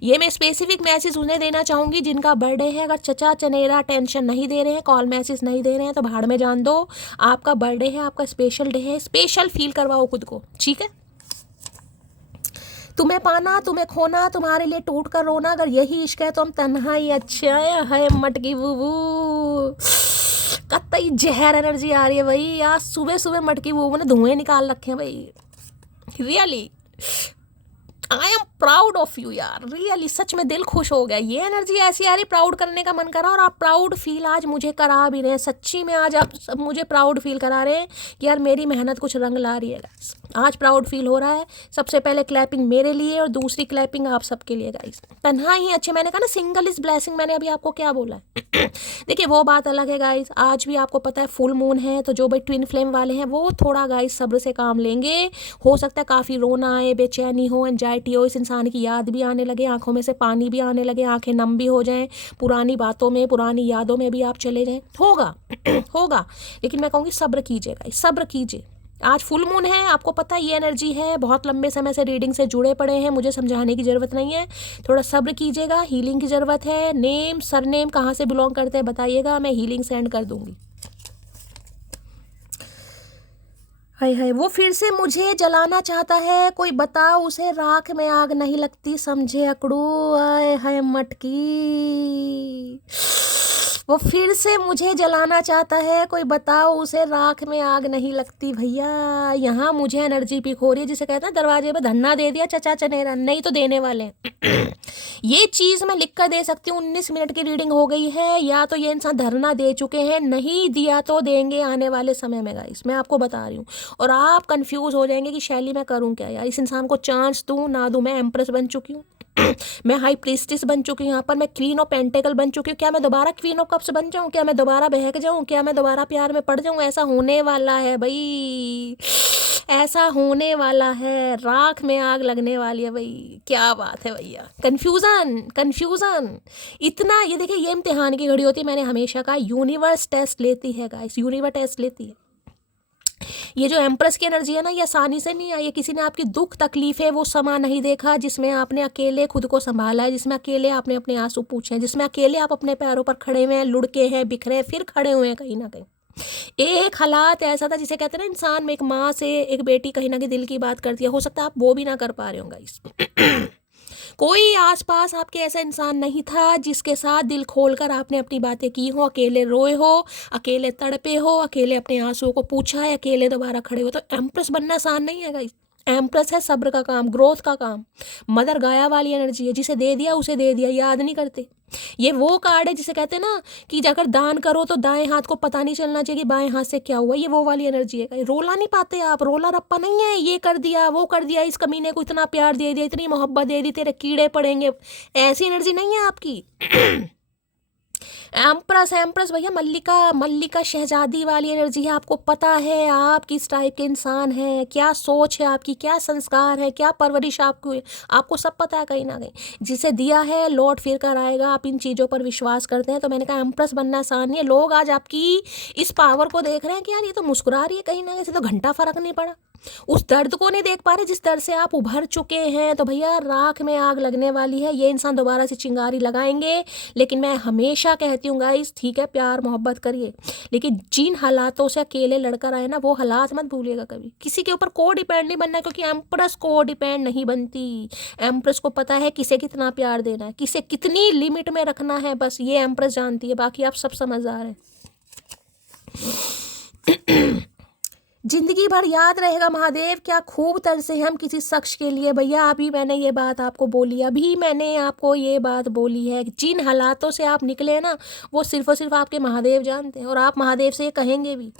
ये मैं स्पेसिफिक मैसेज उन्हें देना चाहूँगी जिनका बर्थडे है। अगर चचा चनेरा टेंशन नहीं दे रहे हैं, कॉल मैसेज नहीं दे रहे हैं, तो भाड़ में जान दो, आपका बर्थडे है, आपका स्पेशल डे है, स्पेशल फील करवाओ खुद को, ठीक है। तुम्हें पाना, तुम्हें खोना, तुम्हारे लिए टूट कर रोना, अगर यही इश्क है तो हम तन्हाई अच्छा है मटकी बूबू। कतई जहर एनर्जी आ रही है भाई, आज सुबह सुबह मटकी बूबू ने धुएं निकाल रखे हैं भाई। Really I am proud of you यार, रियली सच में दिल खुश हो गया। ये एनर्जी ऐसी आ रही, प्राउड करने का मन करा, और आप प्राउड फील आज मुझे करा भी रहे हैं। सच्ची में आज आप सब मुझे प्राउड फील करा रहे हैं कि यार मेरी मेहनत कुछ रंग ला रही है गाइस। आज प्राउड फील हो रहा है। सबसे पहले क्लैपिंग मेरे लिए और दूसरी क्लैपिंग आप सबके लिए गाइस। तन्हा ही अच्छे, मैंने कहा ना सिंगल इज ब्लेसिंग, मैंने अभी आपको क्या बोला है। देखिए वो बात अलग है गाइस, आज भी आपको पता है फुल मून है, तो जो भाई ट्विन फ्लेम वाले हैं वो थोड़ा गाइस सब्र से काम लेंगे। हो सकता है काफ़ी रोना आए, बेचैनी हो, एंजाइटी हो, इस इंसान की याद भी आने लगे, आंखों में से पानी भी आने लगे, आंखें नम भी हो जाएं, पुरानी बातों में, पुरानी यादों में भी आप चले जाएं, होगा होगा। लेकिन मैं कहूँगी सब्र कीजिए गाइस, सब्र कीजिए। आज फुल मून है, आपको पता है ये एनर्जी है, बहुत लंबे समय से रीडिंग से जुड़े पड़े हैं, मुझे समझाने की ज़रूरत नहीं है, थोड़ा सब्र कीजिएगा। हीलिंग की ज़रूरत है। नेम सरनेम कहाँ से बिलोंग करते हैं बताइएगा, मैं हीलिंग सेंड कर दूंगी। हाय हाय, वो फिर से मुझे जलाना चाहता है, कोई बताओ उसे, राख में आग नहीं लगती, समझे अकड़ू। आय हाय मटकी, वो फिर से मुझे जलाना चाहता है, कोई बताओ उसे राख में आग नहीं लगती भैया। यहाँ मुझे एनर्जी पिक हो रही है, जिसे कहते हैं दरवाजे पे धन्ना दे दिया चचा चनेरा, नहीं तो देने वाले ये चीज़ मैं लिख कर दे सकती हूँ। 19 मिनट की रीडिंग हो गई है, या तो ये इंसान धरना दे चुके हैं, नहीं दिया तो देंगे आने वाले समय में गाइस, मैं आपको बता रही हूँ। और आप कंफ्यूज हो जाएंगे कि शैली मैं करूँ क्या यार, इस इंसान को चांस दूँ ना दूँ। मैं एम्प्रेस बन चुकी हूँ मैं हाई प्रीस्टिस बन चुकी हूँ, यहाँ पर मैं क्वीन ऑफ पेंटेकल बन चुकी हूँ। क्या मैं दोबारा क्वीन ऑफ कप्स बन जाऊँ? क्या मैं दोबारा बहक जाऊँ? क्या मैं दोबारा प्यार में पड़ जाऊँ? ऐसा होने वाला है भाई, ऐसा होने वाला है, राख में आग लगने वाली है भाई। क्या बात है भैया, कन्फ्यूज़न कन्फ्यूज़न इतना। ये देखिए, ये इम्तिहान की घड़ी होती है, मैंने हमेशा कहा यूनिवर्स टेस्ट लेती है गाइस, यूनिवर्स टेस्ट लेती है। ये जो एम्प्रेस की एनर्जी है ना, ये आसानी से नहीं आई है। किसी ने आपकी दुख तकलीफें वो समा नहीं देखा जिसमें आपने अकेले खुद को संभाला है, जिसमें अकेले आपने अपने आंसू पूछे हैं, जिसमें अकेले आप अपने पैरों पर खड़े हुए हैं, लुढ़के हैं, बिखरे हैं, फिर खड़े हुए हैं कहीं ना कहीं। एक हालात ऐसा था जिसे कहते हैं ना, इंसान में एक माँ से एक बेटी कहीं ना कहीं दिल की बात करती है, हो सकता है आप वो भी ना कर पा रहे हो गाइस कोई आसपास आपके ऐसा इंसान नहीं था जिसके साथ दिल खोलकर आपने अपनी बातें की हो, अकेले रोए हो, अकेले तड़पे हो, अकेले अपने आंसुओं को पूछा है, अकेले दोबारा खड़े हो। तो एम्प्रेस बनना आसान नहीं है गाइस। एम्प्रेस है सब्र का काम, ग्रोथ का काम। मदर गाया वाली एनर्जी है, जिसे दे दिया उसे दे दिया, याद नहीं करते। ये वो कार्ड है जिसे कहते हैं ना कि जाकर दान करो तो दाएं हाथ को पता नहीं चलना चाहिए कि बाएं हाथ से क्या हुआ। ये वो वाली एनर्जी है। रोला नहीं पाते आप, रोला रप्पा नहीं है, ये कर दिया वो कर दिया, इस कमीने को इतना प्यार दे दिया, इतनी मोहब्बत दे दी, तेरे कीड़े पड़ेंगे, ऐसी एनर्जी नहीं है आपकी एम्प्रेस एम्प्रेस भैया मल्लिका मल्लिका शहजादी वाली एनर्जी है। आपको पता है आप किस टाइप के इंसान हैं, क्या सोच है आपकी, क्या संस्कार है, क्या परवरिश आपको सब पता है कहीं ना कहीं। जिसे दिया है लौट फिर कर आएगा। आप इन चीज़ों पर विश्वास करते हैं। तो मैंने कहा एम्प्रेस बनना आसान नहीं है। लोग आज आपकी इस पावर को देख रहे हैं कि यार ये तो मुस्कुरा रही है, कहीं ना कहीं तो घंटा फर्क नहीं पड़ा। उस दर्द को नहीं देख पा रहे जिस दर्द से आप उभर चुके हैं। तो भैया राख में आग लगने वाली है, ये इंसान दोबारा से चिंगारी लगाएंगे। लेकिन मैं हमेशा कहती हूँ गाइस, ठीक है प्यार मोहब्बत करिए, लेकिन जिन हालातों से अकेले लड़कर आए ना, वो हालात मत भूलिएगा कभी। किसी के ऊपर को डिपेंड नहीं बनना, क्योंकि एम्प्रेस को डिपेंड नहीं बनती। एम्प्रेस को पता है किसे कितना प्यार देना है, किसे कितनी लिमिट में रखना है, बस ये एम्प्रेस जानती है। बाकी आप सब समझदार हैं। जिंदगी भर याद रहेगा महादेव, क्या खूब तरसे हम किसी शख्स के लिए। भैया अभी मैंने ये बात आपको बोली, अभी मैंने आपको ये बात बोली है। जिन हालातों से आप निकले ना, वो सिर्फ और सिर्फ आपके महादेव जानते हैं, और आप महादेव से ये कहेंगे भी।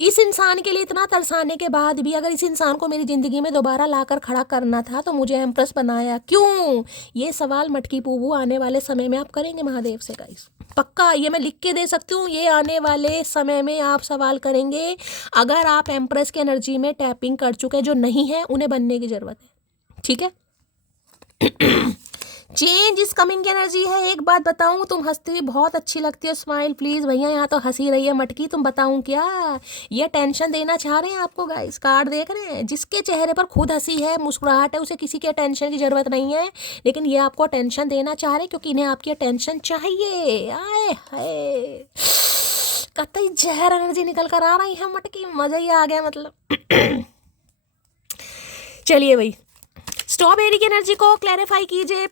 इस इंसान के लिए इतना तरसाने के बाद भी अगर इस इंसान को मेरी ज़िंदगी में दोबारा लाकर खड़ा करना था तो मुझे एम्प्रेस बनाया क्यों? ये सवाल मटकी पूबू आने वाले समय में आप करेंगे महादेव से गाइस, पक्का। ये मैं लिख के दे सकती हूँ, ये आने वाले समय में आप सवाल करेंगे। अगर आप एम्प्रेस की एनर्जी में टैपिंग कर चुके हैं, जो नहीं है उन्हें बनने की ज़रूरत है, ठीक है। चेंज इज कमिंग की एनर्जी है। एक बात बताऊं, तुम हंसती हुई बहुत अच्छी लगती हो, स्माइल प्लीज भैया। यहाँ तो हंसी रही है मटकी, तुम बताऊं क्या? ये टेंशन देना चाह रहे हैं आपको गाइस, कार्ड देख रहे हैं। जिसके चेहरे पर खुद हंसी है, मुस्कुराहट है, उसे किसी के टेंशन की जरूरत नहीं है, लेकिन ये आपको टेंशन देना चाह रहे हैं क्योंकि इन्हें आपकी टेंशन चाहिए। आए हाय, कतई जहर एनर्जी निकल कर आ रही है मटकी, मजा ही आ गया मतलब। चलिए भाई, स्ट्रॉबेरी की एनर्जी को क्लैरिफाई कीजिए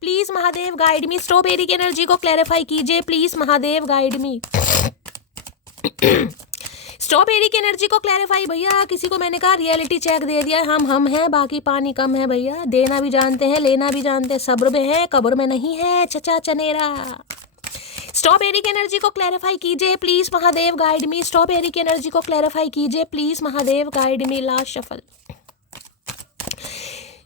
please Mahadev guide me. Strawberry की एनर्जी को क्लैरिफाई कीजिए please Mahadev guide me. Strawberry की एनर्जी को क्लैरिफाई भैया। किसी को मैंने कहा रियलिटी चेक दे दिया, हम हैं, बाकी पानी कम है भैया। देना भी जानते हैं, लेना भी जानते हैं, सब्र में है, कब्र में नहीं है चचा चनेरा। स्ट्रॉबेरी की एनर्जी को क्लैरिफाई कीजिए please Mahadev guide me. Strawberry की एनर्जी को क्लैरिफाई कीजिए please Mahadev guide me. Last shuffle.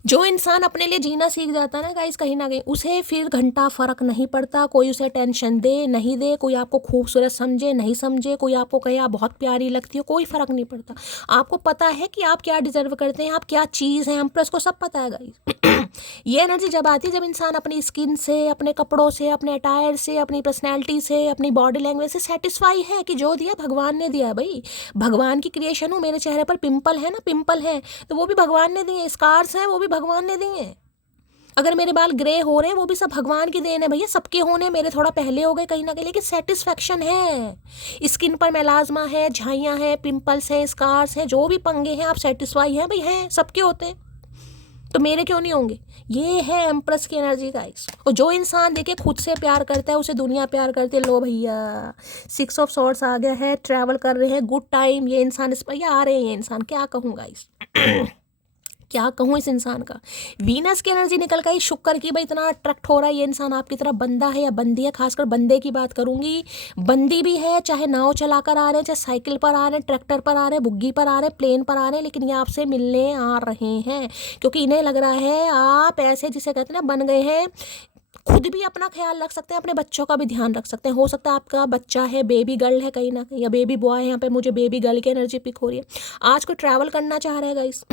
जो इंसान अपने लिए जीना सीख जाता है ना गाइस, कहीं ना कहीं उसे फिर घंटा फर्क नहीं पड़ता। कोई उसे टेंशन दे नहीं दे, कोई आपको खूबसूरत समझे नहीं समझे, कोई आपको कहे आप बहुत प्यारी लगती हो, कोई फर्क नहीं पड़ता। आपको पता है कि आप क्या डिजर्व करते हैं, आप क्या चीज़ हैं। एम्प्रेस को सब पता है गाइस। ये एनर्जी जब आती है, जब इंसान अपनी स्किन से, अपने कपड़ों से, अपने अटायर से, अपनी पर्सनैलिटी से, अपनी बॉडी लैंग्वेज से सेटिस्फाई है कि जो दिया भगवान ने दिया। भाई भगवान की क्रिएशन हूँ, मेरे चेहरे पर पिंपल है ना, पिंपल है तो वो भी भगवान ने दिए, स्कार्स हैं वो भी भगवान ने दिए। अगर मेरे बाल ग्रे हो रहे हैं वो भी सब भगवान की देन है भैया। सबके होने, मेरे थोड़ा पहले हो गए कहीं ना कहीं, लेकिन सेटिस्फैक्शन है। स्किन पर मेलाज्मा है, झाइयाँ हैं, पिंपल्स हैं, स्कार्स हैं, जो भी पंगे हैं, आप सेटिस्फाई हैं भाई, हैं सबके होते हैं। तो मेरे क्यों नहीं होंगे? ये है एम्प्रेस की एनर्जी गाइस। और जो इंसान देखिए खुद से प्यार करता है उसे दुनिया प्यार करती है। लो भैया 6 ऑफ सॉर्ड्स आ गया है, ट्रैवल कर रहे हैं, गुड टाइम। ये इंसान इस पर ये आ रहे हैं, ये इंसान क्या कहूँ गाइस क्या कहूँ इस इंसान का। वीनस की एनर्जी निकल गई, शुक्र की भाई इतना अट्रैक्ट हो रहा है ये इंसान आपकी तरफ। बंदा है या बंदी है, खासकर बंदे की बात करूंगी। बंदी भी है, चाहे नाव चलाकर आ रहे हैं, चाहे साइकिल पर आ रहे हैं, ट्रैक्टर पर आ रहे हैं, बुग्गी पर आ रहे हैं, प्लेन पर आ रहे हैं, लेकिन ये आपसे मिलने आ रहे हैं क्योंकि इन्हें लग रहा है आप ऐसे जिसे कहते हैं ना बन गए हैं। खुद भी अपना ख्याल रख सकते हैं, अपने बच्चों का भी ध्यान रख सकते हैं। हो सकता है आपका बच्चा है, बेबी गर्ल है कहीं ना कहीं, या बेबी बॉय है। यहाँ पे मुझे बेबी गर्ल की एनर्जी पिक हो रही है। आज कोई ट्रैवल करना चाह रहा है गाइस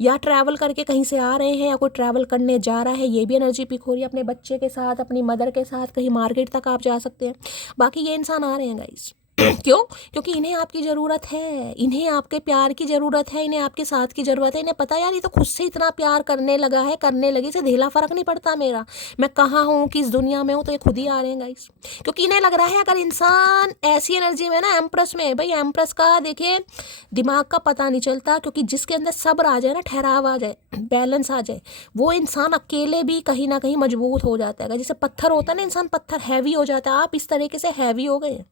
या ट्रैवल करके कहीं से आ रहे हैं, या कोई ट्रैवल करने जा रहा है, ये भी एनर्जी पिक हो रही है। अपने बच्चे के साथ, अपनी मदर के साथ कहीं मार्केट तक आप जा सकते हैं। बाकी ये इंसान आ रहे हैं गाइस क्यों? क्योंकि इन्हें आपकी ज़रूरत है, इन्हें आपके प्यार की ज़रूरत है, इन्हें आपके साथ की ज़रूरत है। इन्हें पता यार ये तो खुद से इतना प्यार करने लगा है, करने लगी से ढेला फ़र्क नहीं पड़ता मेरा, मैं कहाँ हूँ, किस दुनिया में हूँ, तो ये खुद ही आ रहे हैं गाइस। क्योंकि इन्हें लग रहा है अगर इंसान ऐसी एनर्जी में ना एम्प्रेस में, भाई एम्प्रेस का देखिए दिमाग का पता नहीं चलता, क्योंकि जिसके अंदर सब्र आ जाए ना, ठहराव आ जाए, बैलेंस आ जाए, वो इंसान अकेले भी कहीं ना कहीं मजबूत हो जाता है। जैसे पत्थर होता है ना, इंसान पत्थर हैवी हो जाता है, आप इस तरीके से हैवी हो गए।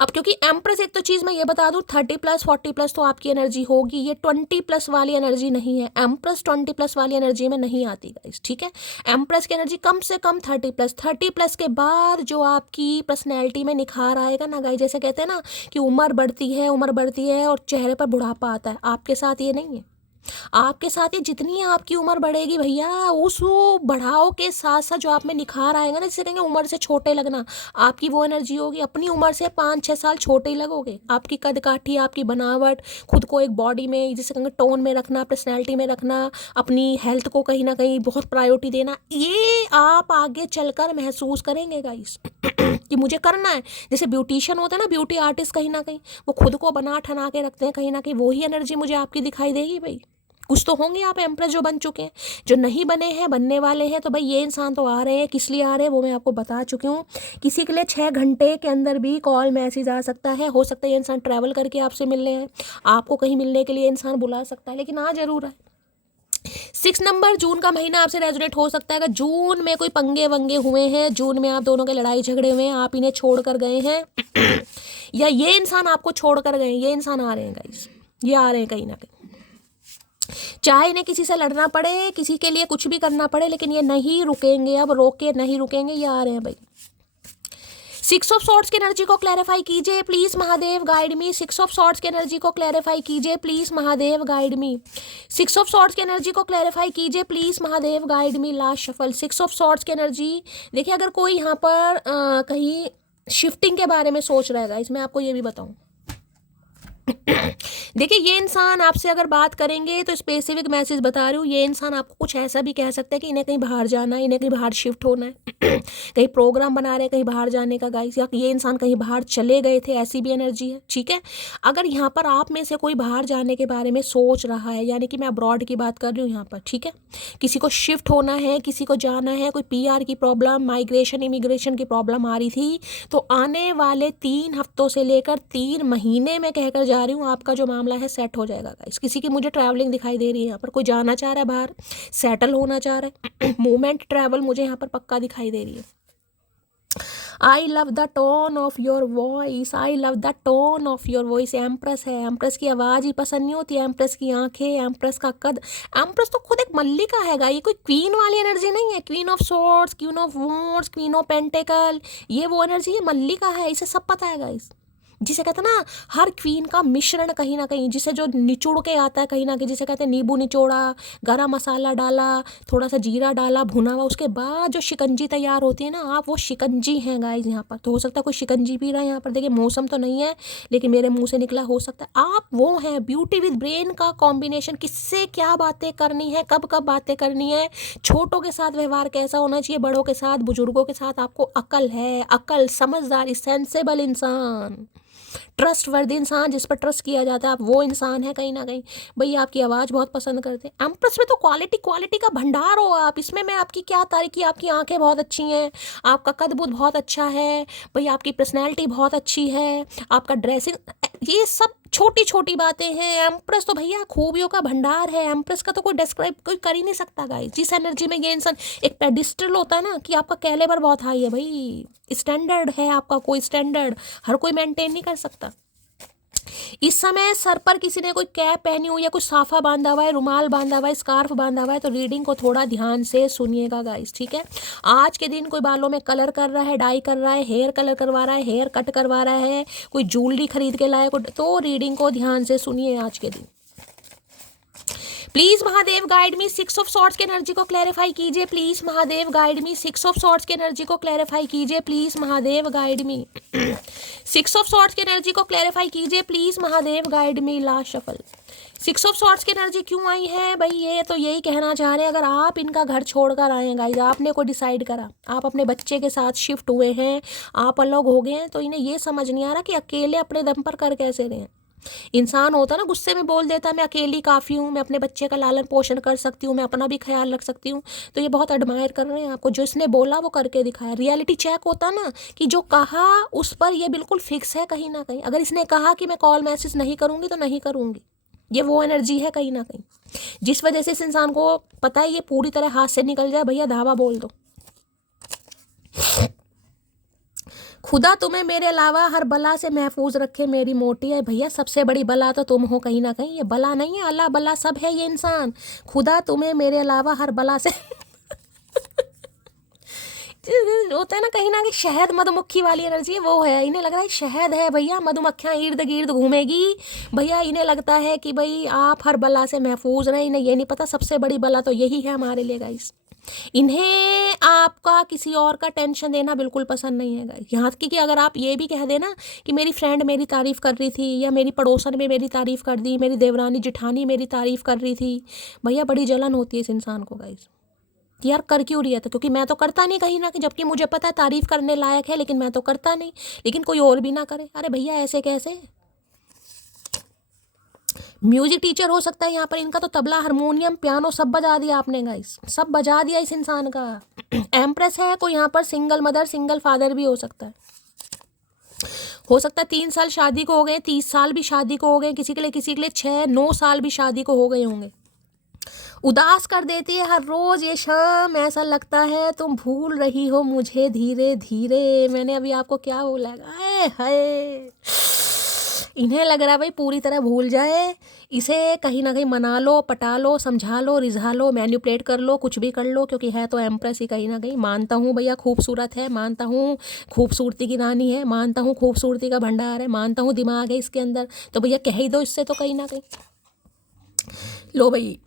अब क्योंकि एम्प्रेस एक तो चीज़ मैं ये बता दूं 30+ 40+ तो आपकी एनर्जी होगी, ये 20+ वाली एनर्जी नहीं है। एम्प्रेस 20+ वाली एनर्जी में नहीं आती गाइस, ठीक है। एम्प्रेस की एनर्जी कम से कम 30+ के बाद जो आपकी पर्सनैलिटी में निखार आएगा ना गाइस, जैसे कहते हैं ना कि उम्र बढ़ती है और चेहरे पर बुढ़ापा आता है, आपके साथ ये नहीं है। आपके साथ ही जितनी आपकी उम्र बढ़ेगी भैया, उस वो बढ़ाव के साथ साथ जो आप में निखार आएगा ना, जिसे कहेंगे उम्र से छोटे लगना, आपकी वो एनर्जी होगी। अपनी उम्र से 5-6 साल छोटे ही लगोगे। आपकी कद काठी, आपकी बनावट, खुद को एक बॉडी में जिसे कहेंगे टोन में रखना, पर्सनैलिटी में रखना, अपनी हेल्थ को कहीं ना कहीं बहुत प्रायोरिटी देना, ये आप आगे चलकर महसूस करेंगे गाइस कि मुझे करना है। जैसे ब्यूटिशियन होता है ना, ब्यूटी आर्टिस्ट, कहीं ना कहीं वो खुद को बना ठना के रखते हैं, कहीं ना कहीं वही एनर्जी मुझे आपकी दिखाई देगी भाई। कुछ तो होंगे आप एम्प्रेस जो बन चुके हैं, जो नहीं बने हैं, बनने वाले हैं। तो भाई ये इंसान तो आ रहे हैं, किस लिए आ रहे हैं वो मैं आपको बता चुकी हूँ। किसी के लिए 6 घंटे के अंदर भी कॉल मैसेज आ सकता है। हो सकता है ये इंसान ट्रैवल करके आपसे मिलने हैं, आपको कहीं मिलने के लिए इंसान बुला सकता है, लेकिन आ जरूर है। 6 नंबर जून का महीना आपसे रेजोनेट हो सकता है। अगर जून में कोई पंगे वंगे हुए हैं, जून में आप दोनों के लड़ाई झगड़े हुए हैं, आप इन्हें छोड़ कर गए हैं या ये इंसान आपको छोड़ कर गए, ये इंसान आ रहे हैं गाइस, ये आ रहे हैं कहीं ना कहीं। चाहे इन्हें किसी से लड़ना पड़े, किसी के लिए कुछ भी करना पड़े, लेकिन ये नहीं रुकेंगे, अब रोके नहीं रुकेंगे, ये आ रहे हैं भाई। 6 ऑफ सॉर्ड्स की एनर्जी को क्लैरिफाई कीजिए please Mahadev, guide me. 6 of swords की एनर्जी को क्लैरिफाई कीजिए please Mahadev, guide me. 6 of swords की एनर्जी को क्लैरिफाई कीजिए please Mahadev, guide me. Last shuffle 6 of swords की एनर्जी। देखिए अगर कोई यहाँ पर कहीं शिफ्टिंग के बारे में सोच रहा है, इसमें आपको ये भी बताऊं देखिए ये इंसान आपसे अगर बात करेंगे तो स्पेसिफिक मैसेज बता रही हूँ, ये इंसान आपको कुछ ऐसा भी कह सकता है कि इन्हें कहीं बाहर जाना है, इन्हें कहीं बाहर शिफ्ट होना है कहीं प्रोग्राम बना रहे हैं कहीं बाहर जाने का गाइस, या ये इंसान कहीं बाहर चले गए थे, ऐसी भी एनर्जी है, ठीक है। अगर यहाँ पर आप में से कोई बाहर जाने के बारे में सोच रहा है, यानी कि मैं अब्रॉड की बात कर रही हूँ यहाँ पर, ठीक है, किसी को शिफ्ट होना है, किसी को जाना है, कोई PR की प्रॉब्लम, माइग्रेशन इमिग्रेशन की प्रॉब्लम आ रही थी, तो आने वाले 3 हफ्तों से लेकर 3 महीने में कहकर जा रही हूँ आपका जो मामला है सेट हो जाएगा गाइस। किसी की मुझे ट्रैवलिंग दिखाई दे रही है यहाँ पर, कोई जाना चाह रहा है बाहर, सेटल होना चाह रहा है मूवमेंट ट्रैवल मुझे यहाँ पर पक्का दिखाई दे रही है। I love the tone of your voice, I love the tone of your voice. Empress है, एम्प्रेस की आवाज़ ही पसंद नहीं होती, एम्प्रेस की आंखें, एम्प्रेस का कद। एम्प्रेस तो खुद एक मल्लिका है, ये कोई क्वीन वाली एनर्जी नहीं है। Queen of swords, queen of wands, queen of pentacle, ये वो एनर्जी, ये मल्लिका है, इसे सब पता है गाइस। जिसे कहते हैं ना हर क्वीन का मिश्रण कहीं ना कहीं, जिसे जो निचोड़ के आता है कहीं ना कहीं, जिसे कहते हैं नींबू निचोड़ा, गरम मसाला डाला, थोड़ा सा जीरा डाला, भुना हुआ, उसके बाद जो शिकंजी तैयार होती है ना, आप वो शिकंजी हैं गाइस यहाँ पर। तो हो सकता है कोई शिकंजी पी रहा है यहाँ पर, देखिए मौसम तो नहीं है लेकिन मेरे मुंह से निकला, हो सकता है आप वो हैं। ब्यूटी विद ब्रेन का कॉम्बिनेशन, किससे क्या बातें करनी है, कब कब बातें करनी है, छोटों के साथ व्यवहार कैसा होना चाहिए, बड़ों के साथ, बुजुर्गों के साथ, आपको अकल है, अकल, समझदारी, सेंसेबल इंसान, ट्रस्ट वर्दी इंसान, जिस पर ट्रस्ट किया जाता है, आप वो इंसान है कहीं ना कहीं। भैया आपकी आवाज़ बहुत पसंद करते हैं। एम्प्रेस में तो क्वालिटी का भंडार हो आप, इसमें मैं आपकी क्या तारीफ की, आपकी आंखें बहुत अच्छी हैं, आपका कद बुद बहुत अच्छा है भैया, आपकी पर्सनैलिटी बहुत अच्छी है, आपका ड्रेसिंग ये सब छोटी छोटी बातें हैं। एम्प्रेस तो भैया खूबियों का भंडार है, एम्प्रेस का तो कोई डिस्क्राइब कोई कर ही नहीं सकता गाइस। जिस एनर्जी में ये इंसान, एक पेडिस्टल होता है ना कि आपका कैलिबर बहुत हाई है भाई, स्टैंडर्ड है आपका, कोई स्टैंडर्ड हर कोई मेंटेन नहीं कर सकता। इस समय सर पर किसी ने कोई कैप पहनी हुई है, कुछ साफा बांधा हुआ है, रुमाल बांधा हुआ है, स्कार्फ बांधा हुआ है, तो रीडिंग को थोड़ा ध्यान से सुनिएगा गाइस, ठीक है। आज के दिन कोई बालों में कलर कर रहा है, डाई कर रहा है, हेयर कलर करवा रहा है, हेयर कट करवा रहा है, कोई ज्वेलरी खरीद के लाए, तो रीडिंग को ध्यान से सुनिए आज के दिन। Please Mahadev guide me, 6 of swords की एनर्जी को क्लैरिफाई कीजिए। Please Mahadev guide me, 6 of swords की एनर्जी को क्लैरिफाई कीजिए। Please Mahadev guide me, 6 of swords की एनर्जी को क्लैरिफाई कीजिए। Please Mahadev guide me. Last shuffle. 6 of swords की एनर्जी क्यों आई है भाई? ये तो यही कहना चाह रहे हैं, अगर आप इनका घर छोड़कर आए हैं गाइस, आपने को डिसाइड करा, आप अपने बच्चे के साथ शिफ्ट हुए हैं, आप अलग हो गए हैं, तो इन्हें ये समझ नहीं आ रहा कि अकेले अपने दम पर कर कैसे रहे हैं। इंसान होता ना, गुस्से में बोल देता है मैं अकेली काफ़ी हूँ, मैं अपने बच्चे का लालन पोषण कर सकती हूँ, मैं अपना भी ख्याल रख सकती हूँ, तो ये बहुत एडमायर कर रहे हैं आपको। जो इसने बोला वो करके दिखाया। रियलिटी चेक होता ना कि जो कहा उस पर ये बिल्कुल फिक्स है कहीं ना कहीं। अगर इसने कहा कि मैं कॉल मैसेज नहीं करूँगी तो नहीं करूँगी, ये वो एनर्जी है कहीं ना कहीं, जिस वजह से इस इंसान को पता है ये पूरी तरह हाथ से निकल जाए, भैया धावा बोल दो। खुदा तुम्हें मेरे अलावा हर बला से महफूज रखे, मेरी मोटी है। भैया सबसे बड़ी बला तो तुम हो कहीं ना कहीं, ये बला नहीं है, अल्लाह बला सब है ये इंसान। खुदा तुम्हें मेरे अलावा हर बला से होता है ना कहीं ना कहीं, शहद मधुमक्खी वाली एनर्जी वो है। इन्हें लग रहा है शहद है भैया, मधुमक्खियाँ इर्द गिर्द घूमेगी भैया। इन्हें लगता है कि भाई आप हर बला से महफूज रहें, इन्हें ये नहीं पता सबसे बड़ी बला तो यही है हमारे लिए गाइस। इन्हें आपका किसी और का टेंशन देना बिल्कुल पसंद नहीं है गाइस। यहाँ तक कि अगर आप ये भी कह देना कि मेरी फ्रेंड मेरी तारीफ़ कर रही थी, या मेरी पड़ोसन में मेरी तारीफ़ कर दी, मेरी देवरानी जिठानी मेरी तारीफ़ कर रही थी, भैया बड़ी जलन होती है इस इंसान को गाइस। यार कर क्यों रही है? तो क्योंकि मैं तो करता नहीं कहीं ना कहीं, जबकि मुझे पता है तारीफ़ करने लायक है, लेकिन मैं तो करता नहीं, लेकिन कोई और भी ना करे। अरे भैया ऐसे कैसे? म्यूजिक टीचर हो सकता है यहाँ पर इनका, तो तबला हारमोनियम पियानो सब बजा दिया आपने गाइस, सब बजा दिया इस इंसान का। एम्प्रेस है, कोई यहाँ पर सिंगल मदर सिंगल फादर भी हो सकता है। हो सकता है 3 साल शादी को हो गए, 30 साल भी शादी को हो गए, किसी के लिए 6-9 साल भी शादी को हो गए होंगे। उदास कर देती है हर रोज ये शाम, ऐसा लगता है तुम भूल रही हो मुझे धीरे धीरे। मैंने अभी आपको क्या बोला? हाय हाय, इन्हें लग रहा है भाई पूरी तरह भूल जाए, इसे कहीं ना कहीं मना लो, पटा लो, समझा लो, रिझा लो, मैन्युपुलेट कर लो, कुछ भी कर लो, क्योंकि है तो एम्प्रेस ही कहीं ना कहीं। मानता हूँ भैया खूबसूरत है, मानता हूँ खूबसूरती की रानी है, मानता हूँ खूबसूरती का भंडार है, मानता हूँ दिमाग है इसके अंदर, तो भैया कह ही दो इससे तो कहीं ना कहीं। लो भाई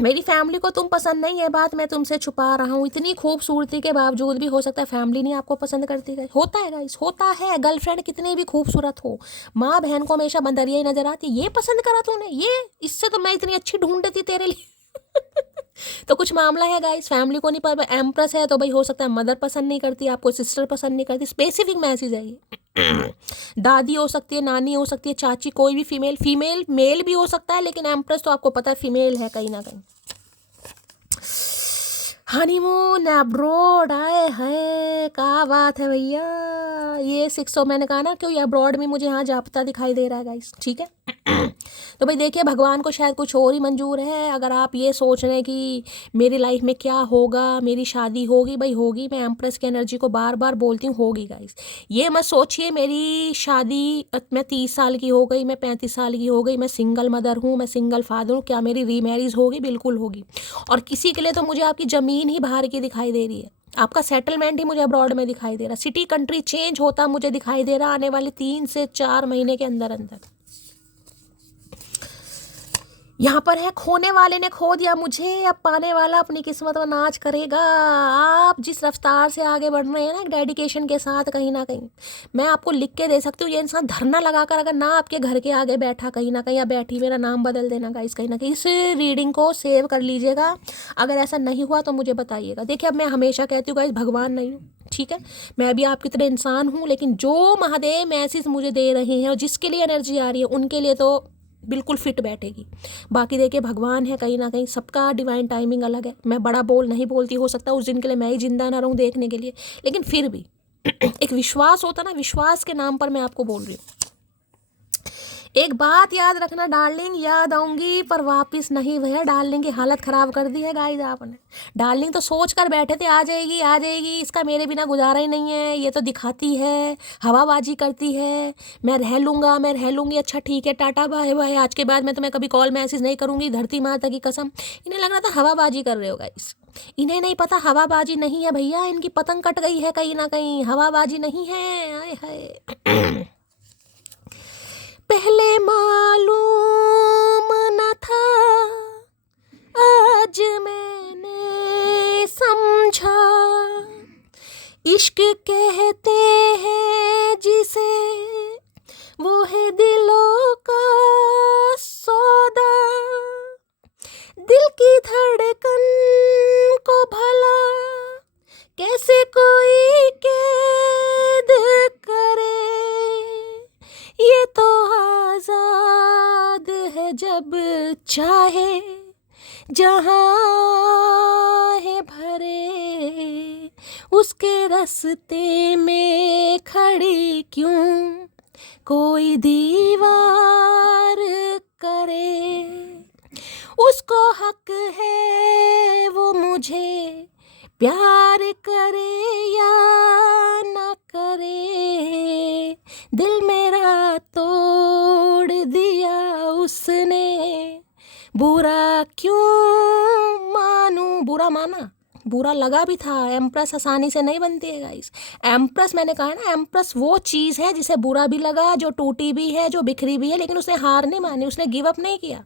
मेरी फैमिली को तुम पसंद नहीं है, बात मैं तुमसे छुपा रहा हूँ। इतनी खूबसूरती के बावजूद भी हो सकता है फैमिली नहीं आपको पसंद करती है। होता है गाइस, होता है। गर्लफ्रेंड कितनी भी खूबसूरत हो, माँ बहन को हमेशा बंदरिया ही नजर आती, ये पसंद करा तूने, ये इससे तो मैं इतनी अच्छी ढूंढती तेरे लिए तो कुछ मामला है गाइस, फैमिली को नहीं पर एम्प्रेस है तो भाई हो सकता है मदर पसंद नहीं करती आपको, सिस्टर पसंद नहीं करती, स्पेसिफिक मैसेज है ये। दादी हो सकती है, नानी हो सकती है, चाची, कोई भी फीमेल मेल भी हो सकता है, लेकिन एम्प्रेस तो आपको पता है फीमेल है कहीं ना कहीं। हनीमून अब्रॉड आए है, क्या बात है भैया। ये 600 मैंने कहा ना क्यों अब्रॉड में मुझे यहाँ जापता दिखाई दे रहा है गाइस, ठीक है। तो भाई देखिए भगवान को शायद कुछ और ही मंजूर है। अगर आप ये सोच रहे हैं कि मेरी लाइफ में क्या होगा, मेरी शादी होगी, भाई होगी। मैं एम्प्रेस की एनर्जी को बार बार बोलती हूँ, होगी गाइस। ये मत सोचिए मेरी शादी मैं 30 साल की हो गई, मैं 35 साल की हो गई, मैं सिंगल मदर हूँ, मैं सिंगल फादर हूँ, क्या मेरी रीमैरिज होगी? बिल्कुल होगी। और किसी के लिए तो मुझे आपकी ज़मीन ही बाहर की दिखाई दे रही है, आपका सेटलमेंट ही मुझे अब्रॉड में दिखाई दे रहा, सिटी कंट्री चेंज होता मुझे दिखाई दे रहा आने वाले 3 से 4 महीने के अंदर अंदर। यहाँ पर है खोने वाले ने खो दिया मुझे, अब पाने वाला अपनी किस्मत में नाच करेगा। आप जिस रफ्तार से आगे बढ़ रहे हैं ना डेडिकेशन के साथ, कहीं ना कहीं मैं आपको लिख के दे सकती हूँ, ये इंसान धरना लगाकर अगर ना आपके घर के आगे बैठा कहीं ना कहीं, या बैठी, मेरा नाम बदल देना गाइस कहीं ना कहीं, इस रीडिंग को सेव कर लीजिएगा। अगर ऐसा नहीं हुआ तो मुझे बताइएगा। देखिए अब मैं हमेशा कहती हूँ गाइस, भगवान नहीं हूँ, ठीक है, मैं भी आपकी तरह इंसान हूँ, लेकिन जो महादेव मैसेज मुझे दे रहे हैं और जिसके लिए एनर्जी आ रही है उनके लिए तो बिल्कुल फिट बैठेगी। बाकी देखिए भगवान है कहीं ना कहीं, सबका डिवाइन टाइमिंग अलग है। मैं बड़ा बोल नहीं बोलती, हो सकता है उस दिन के लिए मैं ही जिंदा ना रहूं देखने के लिए, लेकिन फिर भी एक विश्वास होता ना, विश्वास के नाम पर मैं आपको बोल रही हूँ। एक बात याद रखना डार्लिंग, याद आऊंगी पर वापस नहीं। भैया डार्लिंग की हालत ख़राब कर दी है गाइस आपने। डार्लिंग तो सोच कर बैठे थे आ जाएगी आ जाएगी, इसका मेरे बिना गुजारा ही नहीं है, ये तो दिखाती है, हवाबाजी करती है, मैं रह लूँगा मैं रह लूँगी। अच्छा ठीक है टाटा बाय बाय, आज के बाद मैं तुम्हें कभी कॉल मैसेज नहीं करूँगी, धरती माता की कसम। इन्हें लग रहा था हवाबाजी कर रहे हो गाइस, इन्हें नहीं पता हवाबाजी नहीं है भैया, इनकी पतंग कट गई है कहीं ना कहीं, हवाबाजी नहीं है। आए हाय पहले मालूम न था, आज मैंने समझा, इश्क कहते हैं जिसे, वो है दिलों का सौदा, दिल की धड़कन को भला कैसे कोई कैद करे, ये तो आजाद है जब चाहे जहाँ है भरे, उसके रास्ते में खड़ी क्यों कोई दीवार करे, उसको हक है वो मुझे प्यार करे या न करे, दिल मेरा तोड़ दिया उसने, बुरा क्यों मानूं, बुरा माना, बुरा लगा भी था। एम्प्रेस आसानी से नहीं बनती है गाइस। एम्प्रेस मैंने कहा ना, एम्प्रेस वो चीज़ है जिसे बुरा भी लगा, जो टूटी भी है, जो बिखरी भी है, लेकिन उसने हार नहीं मानी, उसने गिव अप नहीं किया।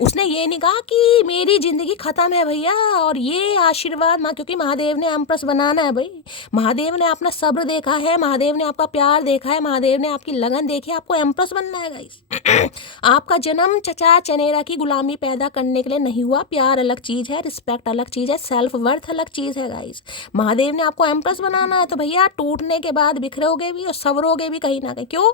उसने ये नहीं कहा कि मेरी ज़िंदगी ख़त्म है भैया और ये आशीर्वाद माँ, क्योंकि महादेव ने एम्प्रेस बनाना है भाई। महादेव ने अपना सब्र देखा है, महादेव ने आपका प्यार देखा है, महादेव ने आपकी लगन देखी है, आपको एम्प्रेस बनना है गाइस। आपका जन्म चचा चनेरा की गुलामी पैदा करने के लिए नहीं हुआ। प्यार अलग चीज़ है, रिस्पेक्ट अलग चीज़ है, सेल्फ वर्थ अलग चीज़ है गाइस। महादेव ने आपको एम्प्रेस बनाना है तो भैया टूटने के बाद बिखरोगे भी और सवरोगे भी कहीं ना कहीं। क्यों?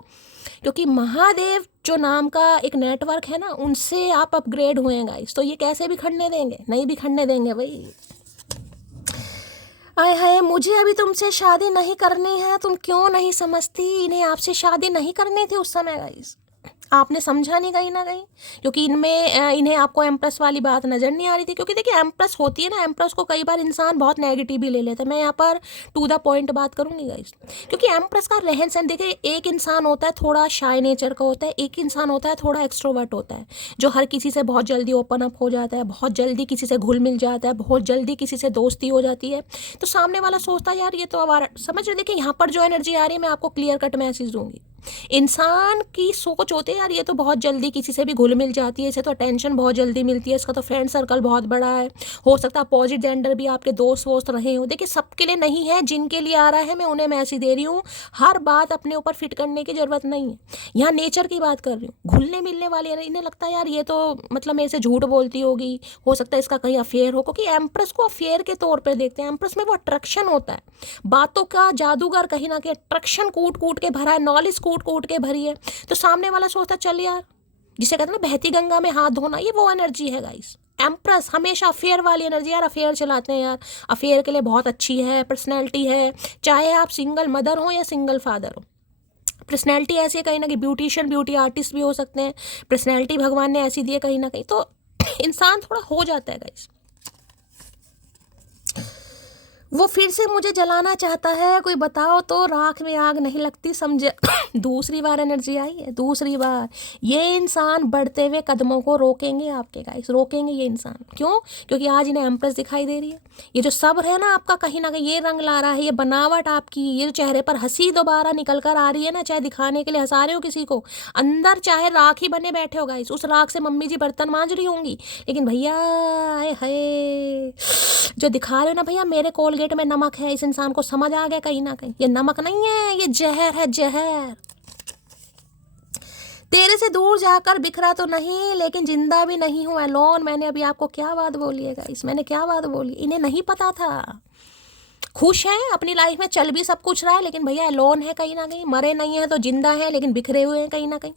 क्योंकि महादेव जो नाम का एक नेटवर्क है ना, उनसे आप अपग्रेड हुए हैं गाइस, तो ये कैसे बिखरने देंगे, नहीं बिखरने देंगे भाई। आय हाय मुझे अभी तुमसे शादी नहीं करनी है, तुम क्यों नहीं समझती, इन्हें आपसे शादी नहीं करनी थी उस समय गाइस, आपने समझा नहीं कहीं ना कहीं, क्योंकि इन्हें आपको एम्प्रेस वाली बात नज़र नहीं आ रही थी। क्योंकि देखिए एम्प्रेस होती है ना, एम्प्रेस को कई बार इंसान बहुत नेगेटिव भी ले लेता है। मैं यहाँ पर टू द पॉइंट बात करूँगी गाइस, क्योंकि एम्प्रेस का रहन सहन देखिए, एक इंसान होता है थोड़ा शाय नेचर का होता है, एक इंसान होता है थोड़ा एक्सट्रोवर्ट होता है, जो हर किसी से बहुत जल्दी ओपन अप हो जाता है, बहुत जल्दी किसी से घुल मिल जाता है, बहुत जल्दी किसी से दोस्ती हो जाती है। तो सामने वाला सोचता है यार ये तो आवारा, समझ रहे। देखिए यहाँ पर जो एनर्जी आ रही है मैं आपको क्लियर कट मैसेज दूंगी। इंसान की सोच होती है यार ये तो बहुत जल्दी किसी से भी घुल मिल जाती है, इसे तो अटेंशन बहुत जल्दी मिलती है, इसका तो फ्रेंड सर्कल बहुत बड़ा है, हो सकता है अपोजिट जेंडर भी आपके दोस्त वोस्त रहे हो। देखिए सबके लिए नहीं है, जिनके लिए आ रहा है मैं उन्हें मैसेज दे रही हूँ। हर बात अपने ऊपर फिट करने की ज़रूरत नहीं है, यहाँ नेचर की बात कर रही हूँ। घुलने मिलने वाले इन्हें लगता है यार ये तो मतलब मेरे से झूठ बोलती होगी, हो सकता है इसका कहीं अफेयर हो, क्योंकि एम्प्रेस को अफेयर के तौर पर देखते हैं। एम्प्रेस में वो अट्रैक्शन होता है, बातों का जादूगर कहीं ना कहीं, अट्रैक्शन कूट कूट के भरा है, नॉलेज कूट कूट के भरी है। तो सामने वाला सोचता चल यार, जिसे कहते हैं ना बहती गंगा में हाथ धोना, ये वो एनर्जी है गाइस। एम्प्रेस हमेशा अफेयर वाली एनर्जी, यार अफेयर चलाते हैं यार, अफेयर के लिए बहुत अच्छी है, पर्सनैलिटी है, चाहे आप सिंगल मदर हो या सिंगल फादर हो। पर्सनैलिटी ऐसी है कहीं ना कहीं, ब्यूटिशियन ब्यूटी आर्टिस्ट भी हो सकते हैं, पर्सनैलिटी भगवान ने ऐसी दी है कहीं ना कहीं, तो इंसान थोड़ा हो जाता है गाइस। वो फिर से मुझे जलाना चाहता है, कोई बताओ तो, राख में आग नहीं लगती समझे। दूसरी बार एनर्जी आई है, दूसरी बार। ये इंसान बढ़ते हुए कदमों को रोकेंगे आपके गाइस, रोकेंगे ये इंसान। क्यों? क्योंकि आज इन्हें एम्प्रेस दिखाई दे रही है। ये जो सब्र है ना आपका, कहीं ना कहीं ये रंग ला रहा है, ये बनावट आपकी, ये जो चेहरे पर हंसी दोबारा निकल कर आ रही है ना, चाहे दिखाने के लिए हंसा रहे हो किसी को, अंदर चाहे राख ही बने बैठे हो गाइस, उस राख से मम्मी जी बर्तन मांज रही होंगी, लेकिन भैया हाय जो दिखा रहे हो ना भैया, मेरे कोलगेट में नमक है, इस इंसान को समझ आ गया कहीं ना कहीं, ये नमक नहीं है, ये जहर है, जहर। तेरे से दूर जाकर बिखरा तो नहीं, लेकिन जिंदा भी नहीं हूँ अलोन। मैंने अभी आपको क्या बात बोली है गाइस, मैंने क्या बात बोली, इन्हें नहीं पता था। खुश है अपनी लाइफ में, चल भी सब कुछ रहा है, लेकिन भैया अलोन है कहीं ना कहीं, मरे नहीं है तो जिंदा है, लेकिन बिखरे हुए हैं कहीं ना कहीं।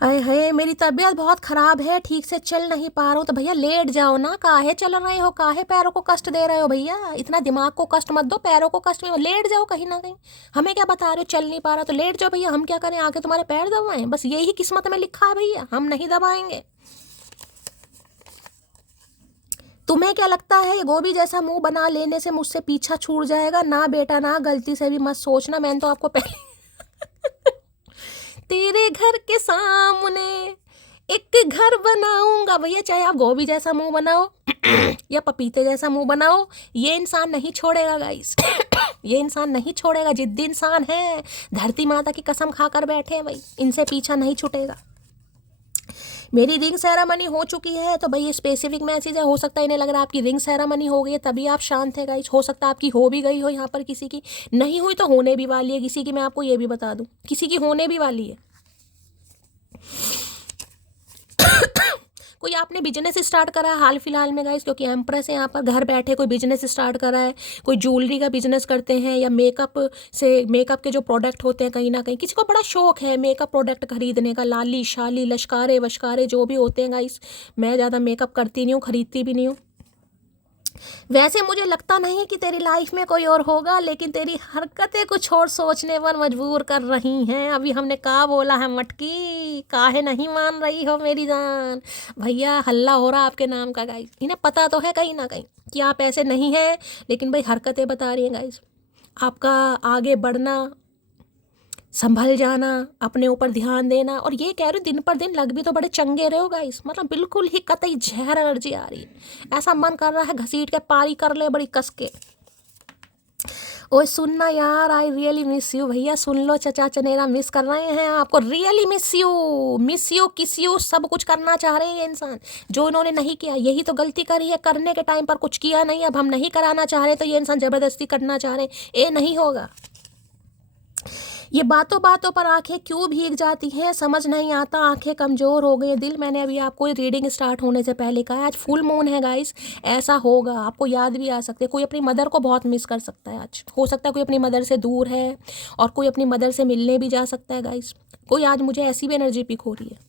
हाय हाय मेरी तबीयत बहुत ख़राब है, ठीक से चल नहीं पा रहा हूँ। तो भैया लेट जाओ ना, काहे चल रहे हो, काहे पैरों को कष्ट दे रहे हो भैया, इतना दिमाग को कष्ट मत दो, पैरों को कष्ट में लेट जाओ कहीं ना कहीं। हमें क्या बता रहे हो, चल नहीं पा रहा तो लेट जाओ भैया, हम क्या करें, आके तुम्हारे पैर दबाएं, बस यही किस्मत में लिखा है भैया, हम नहीं दबाएंगे। तुम्हें क्या लगता है ये गोभी जैसा मुंह बना लेने से मुझसे पीछा छूट जाएगा? ना बेटा ना, गलती से भी मत सोचना, मैंने तो आपको पहले तेरे घर के सामने एक घर बनाऊंगा भैया, चाहे आप गोभी जैसा मुंह बनाओ या पपीते जैसा मुंह बनाओ, ये इंसान नहीं छोड़ेगा गाइस। ये इंसान नहीं छोड़ेगा, जिद्दी इंसान है, धरती माता की कसम खाकर बैठे हैं भाई, इनसे पीछा नहीं छूटेगा। मेरी रिंग सेरेमनी हो चुकी है, तो भाई ये स्पेसिफिक मैसेज है, हो सकता है इन्हें लग रहा है आपकी रिंग सेरेमनी हो गई है तभी आप शांत है गाइस, हो सकता है आपकी हो भी गई हो, यहाँ पर किसी की नहीं हुई तो होने भी वाली है किसी की, मैं आपको ये भी बता दूं, किसी की होने भी वाली है। कोई आपने बिजनेस स्टार्ट करा है हाल फिलहाल में गाइस, क्योंकि एम्प्रेस है यहाँ पर, घर बैठे कोई बिजनेस स्टार्ट करा है, कोई ज्वेलरी का बिजनेस करते हैं या मेकअप के जो प्रोडक्ट होते हैं, कहीं ना कहीं किसी को बड़ा शौक है मेकअप प्रोडक्ट खरीदने का, लाली शाली लश्कारे वश्कारे जो भी होते हैं गाइस। मैं ज़्यादा मेकअप करती नहीं हूँ, खरीदती भी नहीं हूँ। वैसे मुझे लगता नहीं कि तेरी लाइफ में कोई और होगा, लेकिन तेरी हरकतें कुछ और सोचने पर मजबूर कर रही हैं। अभी हमने कहा बोला है मटकी, काहे नहीं मान रही हो मेरी जान? भैया हल्ला हो रहा आपके नाम का गाइस, इन्हें पता तो है कहीं ना कहीं कि आप ऐसे नहीं हैं, लेकिन भाई हरकतें बता रही हैं गाइस। आपका आगे बढ़ना, संभल जाना, अपने ऊपर ध्यान देना, और ये कह रही हूँ दिन पर दिन लग भी तो बड़े चंगे रहे हो गाइस, मतलब बिल्कुल ही कतई जहर एनर्जी आ रही है, ऐसा मन कर रहा है घसीट के पारी कर ले बड़ी कस के। ओए सुनना यार, आई रियली मिस यू भैया, सुन लो चचा चनेरा मिस कर रहे हैं आपको, रियली मिस यू किस यू, सब कुछ करना चाह रहे हैं ये इंसान, जो इन्होंने नहीं किया यही तो गलती करी है, करने के टाइम पर कुछ किया नहीं, अब हम नहीं कराना चाह रहे तो ये इंसान ज़बरदस्ती करना चाह रहे हैं, ये नहीं होगा। ये बातों बातों पर आंखें क्यों भीग जाती हैं समझ नहीं आता, आंखें कमज़ोर हो गई दिल, मैंने अभी आपको रीडिंग स्टार्ट होने से पहले कहा, आज फुल मून है गाइस, ऐसा होगा, आपको याद भी आ सकते हैं, कोई अपनी मदर को बहुत मिस कर सकता है आज, हो सकता है कोई अपनी मदर से दूर है और कोई अपनी मदर से मिलने भी जा सकता है गाइस, कोई आज मुझे ऐसी भी एनर्जी पिक हो रही है।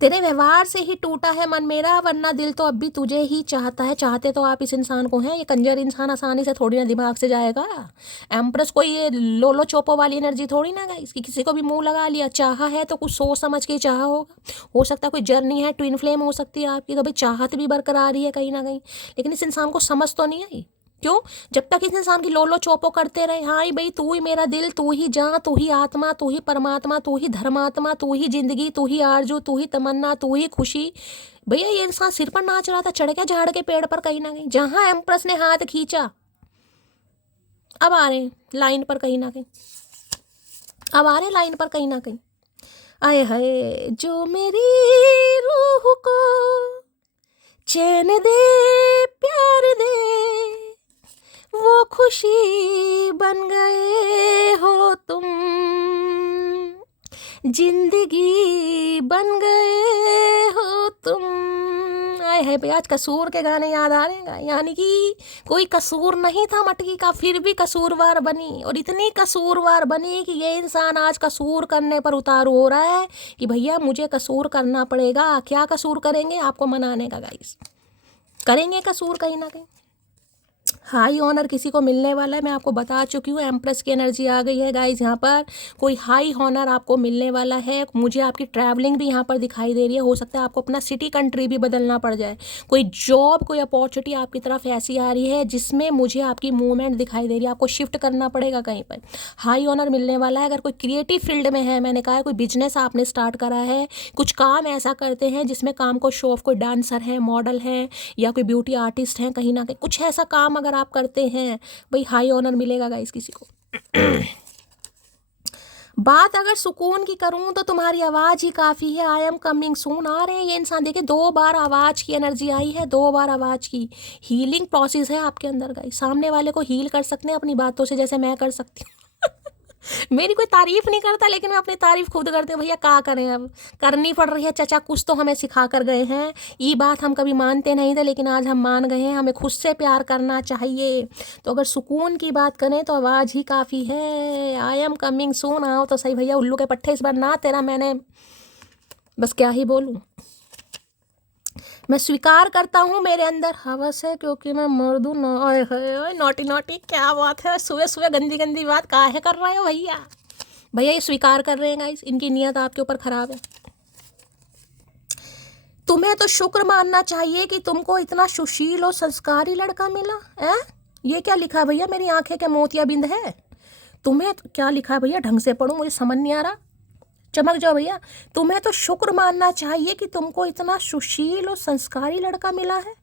तेरे व्यवहार से ही टूटा है मन मेरा, वरना दिल तो अब भी तुझे ही चाहता है, चाहते तो आप इस इंसान को हैं, ये कंजर इंसान आसानी से थोड़ी ना दिमाग से जाएगा। एम्प्रेस कोई ये लोलो चोपो वाली एनर्जी थोड़ी ना गाइस, कि किसी को भी मुंह लगा लिया, चाहा है तो कुछ सोच समझ के चाहा होगा, हो सकता है कोई जर्नी है, ट्विन फ्लेम हो सकती है आपकी, तो भाई चाहत भी बरकरार ही है कहीं ना कहीं, लेकिन इस इंसान को समझ तो नहीं आई। क्यों? जब तक इस इंसान की लोलो चोपो करते रहे, हाँ भाई तू ही मेरा दिल, तू ही जान, तू ही आत्मा, तू ही परमात्मा, तू ही धर्मात्मा, तू ही जिंदगी, तू ही आरजू, तू ही तमन्ना, तू ही खुशी, भैया ये इंसान सिर पर नाच रहा था, चढ़ गया झाड़ के पेड़ पर कहीं ना कहीं, जहां एम्प्रेस ने हाथ खींचा अब आ रहे हैं लाइन पर कहीं ना कहीं, अब आ रहे हैं लाइन पर कहीं ना कहीं। आए हाय जो मेरी रूह को चैन दे, प्यार दे, वो खुशी बन गए हो तुम, जिंदगी बन गए हो तुम। आए है भैया आज कसूर के गाने याद आ रहे हैं, यानी कि कोई कसूर नहीं था मटकी का, फिर भी कसूरवार बनी, और इतनी कसूरवार बनी कि ये इंसान आज कसूर करने पर उतारू हो रहा है कि भैया मुझे कसूर करना पड़ेगा। क्या कसूर करेंगे? आपको मनाने का गाइस, करेंगे कसूर कहीं ना कहीं। हाई ऑनर किसी को मिलने वाला है, मैं आपको बता चुकी हूँ, एम्प्रेस की एनर्जी आ गई है गाइस, यहाँ पर कोई हाई ऑनर आपको मिलने वाला है। मुझे आपकी ट्रैवलिंग भी यहाँ पर दिखाई दे रही है, हो सकता है आपको अपना सिटी कंट्री भी बदलना पड़ जाए, कोई जॉब कोई अपॉर्चुनिटी आपकी तरफ ऐसी आ रही है जिसमें मुझे आपकी मूवमेंट दिखाई दे रही है, आपको शिफ्ट करना पड़ेगा कहीं पर, हाई ऑनर मिलने वाला है। अगर कोई क्रिएटिव फील्ड में है, मैंने कहा है कोई बिजनेस आपने स्टार्ट करा है, कुछ काम ऐसा करते हैं जिसमें काम को शो ऑफ, कोई डांसर है, मॉडल है, या कोई ब्यूटी आर्टिस्ट हैं, कहीं ना कहीं कुछ ऐसा काम अगर आप करते हैं भाई हाई ऑनर मिलेगा गाइस किसी को। बात अगर सुकून की करूं तो तुम्हारी आवाज़ ही काफ़ी है, आई एम कमिंग सून आ रहे हैं ये इंसान, देखिए 2 बार आवाज़ की एनर्जी आई है, 2 बार आवाज़ की हीलिंग प्रोसेस है आपके अंदर गाइस, सामने वाले को हील कर सकते हैं अपनी बातों से, जैसे मैं कर सकती हूँ। मेरी कोई तारीफ नहीं करता, लेकिन मैं अपनी तारीफ खुद करती हूँ। भैया क्या करें, अब करनी पड़ रही है। चचा कुछ तो हमें सिखा कर गए हैं। ये बात हम कभी मानते नहीं थे, लेकिन आज हम मान गए हैं। हमें खुद से प्यार करना चाहिए। तो अगर सुकून की बात करें तो आवाज़ ही काफ़ी है। आई एम कमिंग सून, आओ तो सही भैया। उल्लू के पट्टे इस बार ना तेरा मैंने, बस क्या ही बोलूँ। मैं स्वीकार करता हूँ मेरे अंदर हवस है, क्योंकि मैं मर्द हूँ। नोटी नोटी क्या बात है, सुबह सुबह गंदी गंदी बात काहे कर रहे हो भैया। भैया ये स्वीकार कर रहे हैं गाइस, इनकी नीयत आपके ऊपर खराब है। तुम्हें तो शुक्र मानना चाहिए कि तुमको इतना सुशील और संस्कारी लड़का मिला है। ये क्या लिखा है भैया, मेरी आंखें के मोतियाबिंद है। तुम्हें तो क्या लिखा है भैया, ढंग से पढ़ो, मुझे समझ नहीं आ रहा। चमक जाओ भैया। तुम्हें तो शुक्र मानना चाहिए कि तुमको इतना सुशील और संस्कारी लड़का मिला है।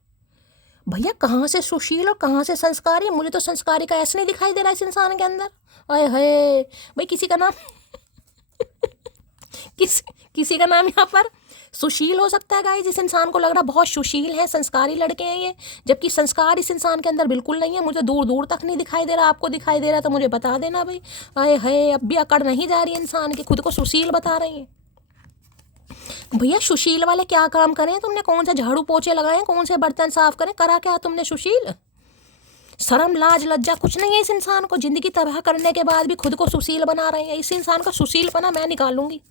भैया कहाँ से सुशील और कहाँ से संस्कारी? मुझे तो संस्कारी का ऐसा नहीं दिखाई दे रहा इस इंसान के अंदर। अरे है भाई, किसी का नाम किसी का नाम यहाँ पर सुशील हो सकता है गाइस। इस इंसान को लग रहा बहुत सुशील है, संस्कारी लड़के हैं ये, जबकि संस्कार इस इंसान के अंदर बिल्कुल नहीं है। मुझे दूर दूर तक नहीं दिखाई दे रहा। आपको दिखाई दे रहा तो मुझे बता देना भाई। अरे है, अब भी अकड़ नहीं जा रही इंसान की, खुद को सुशील बता रही है। भैया सुशील वाले क्या काम करें तुमने? कौन से झाड़ू पोछे लगाए, कौन से बर्तन साफ करें, करा क्या तुमने सुशील? शर्म लाज लज्जा कुछ नहीं है इस इंसान को। जिंदगी तबाह करने के बाद भी खुद को सुशील बना रहे हैं। इस इंसान का सुशीलपना मैं निकालूंगी।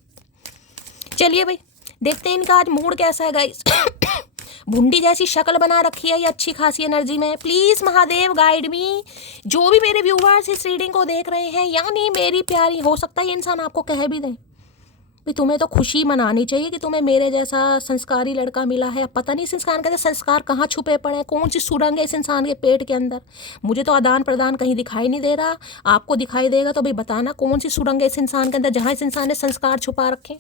चलिए भाई, देखते हैं इनका आज मूड कैसा है गाइस। भुंडी जैसी शक्ल बना रखी है ये अच्छी खासी एनर्जी में। प्लीज महादेव गाइड मी। जो भी मेरे व्यूवर्स इस रीडिंग को देख रहे हैं, यानी मेरी प्यारी, हो सकता है ये इंसान आपको कह भी दें भाई तुम्हें तो खुशी मनानी चाहिए कि तुम्हें मेरे जैसा संस्कारी लड़का मिला है। अब पता नहीं इस इंसान के संस्कार कहाँ छुपे पड़े हैं, कौन सी सुरंग है इस इंसान के पेट के अंदर। मुझे तो आदान प्रदान कहीं दिखाई नहीं दे रहा। आपको दिखाई देगा तो भाई बताना कौन सी सुरंग है इस इंसान के अंदर, जहाँ इस इंसान ने संस्कार छुपा रखे।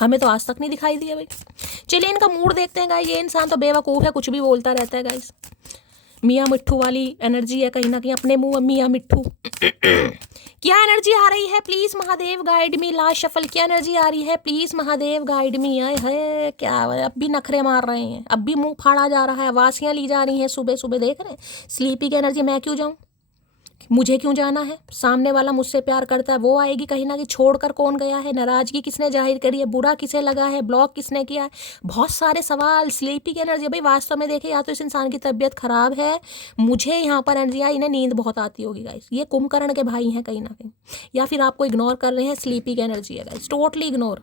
हमें तो आज तक नहीं दिखाई दिया भाई। चलिए इनका मूड देखते हैं गाइस। ये इंसान तो बेवकूफ़ है, कुछ भी बोलता रहता है गाइस। मियाँ मिट्ठू वाली एनर्जी है कहीं ना कहीं, अपने मुंह में मियाँ मिट्ठू। क्या एनर्जी आ रही है please Mahadev guide me. Last shuffle क्या एनर्जी आ रही है प्लीज महादेव गाइड मी। आए है क्या, अब भी नखरे मार रहे हैं, अब भी मुंह फाड़ा जा रहा है, वासियाँ ली जा रही हैं सुबह सुबह। देख रहे हैं स्लीपी की एनर्जी। मैं क्यों जाऊँ, मुझे क्यों जाना है? सामने वाला मुझसे प्यार करता है, वो आएगी कहीं ना कहीं। छोड़कर कौन गया है, नाराजगी किसने जाहिर करी है, बुरा किसे लगा है, ब्लॉक किसने किया है, बहुत सारे सवाल। स्लीपी की एनर्जी भाई वास्तव में देखे, या तो इस इंसान की तबीयत खराब है, मुझे यहाँ पर एनर्जी आई, इन्हें नींद बहुत आती होगी गाइस। ये कुंभकर्ण के भाई हैं कहीं ना कहीं, या फिर आपको इग्नोर कर रहे हैं। स्लीपी की एनर्जी है गाइस, टोटली इग्नोर।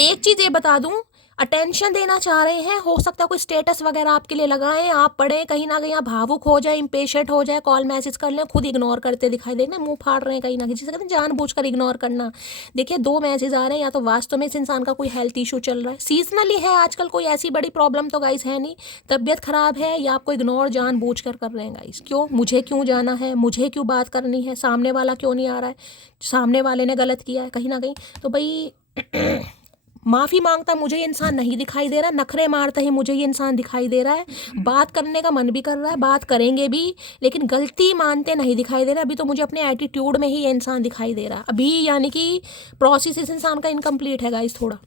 एक चीज़ ये बता दूं, अटेंशन देना चाह रहे हैं। हो सकता है कोई स्टेटस वगैरह आपके लिए लगाएं, आप पढ़ें, कहीं ना कहीं आप भावुक हो जाए, इम्पेशेंट हो जाए, कॉल मैसेज कर लें, खुद इग्नोर करते दिखाई देंगे, मुंह फाड़ रहे हैं कहीं ना कहीं, जिसे कहते हैं जानबूझकर इग्नोर करना। देखिए 2 मैसेज आ रहे हैं, या तो वास्तव में इस इंसान का कोई हेल्थ इशू चल रहा है, सीजनली है आजकल, कोई ऐसी बड़ी प्रॉब्लम तो गाइस है नहीं, तबीयत खराब है, या आपको इग्नोर जानबूझकर कर रहे हैं गाइस। क्यों, मुझे क्यों जाना है, मुझे क्यों बात करनी है, सामने वाला क्यों नहीं आ रहा है, सामने वाले ने गलत किया है कहीं ना कहीं। तो भाई माफ़ी मांगता मुझे ये इंसान नहीं दिखाई दे रहा, नखरे मारता ही मुझे ये इंसान दिखाई दे रहा है, बात करने का मन भी कर रहा है, बात करेंगे भी, लेकिन गलती मानते नहीं दिखाई दे रहा। अभी तो मुझे अपने एटीट्यूड में ही ये इंसान दिखाई दे रहा है अभी, यानी कि प्रोसेस इस इंसान का इनकम्प्लीट है गाइस थोड़ा।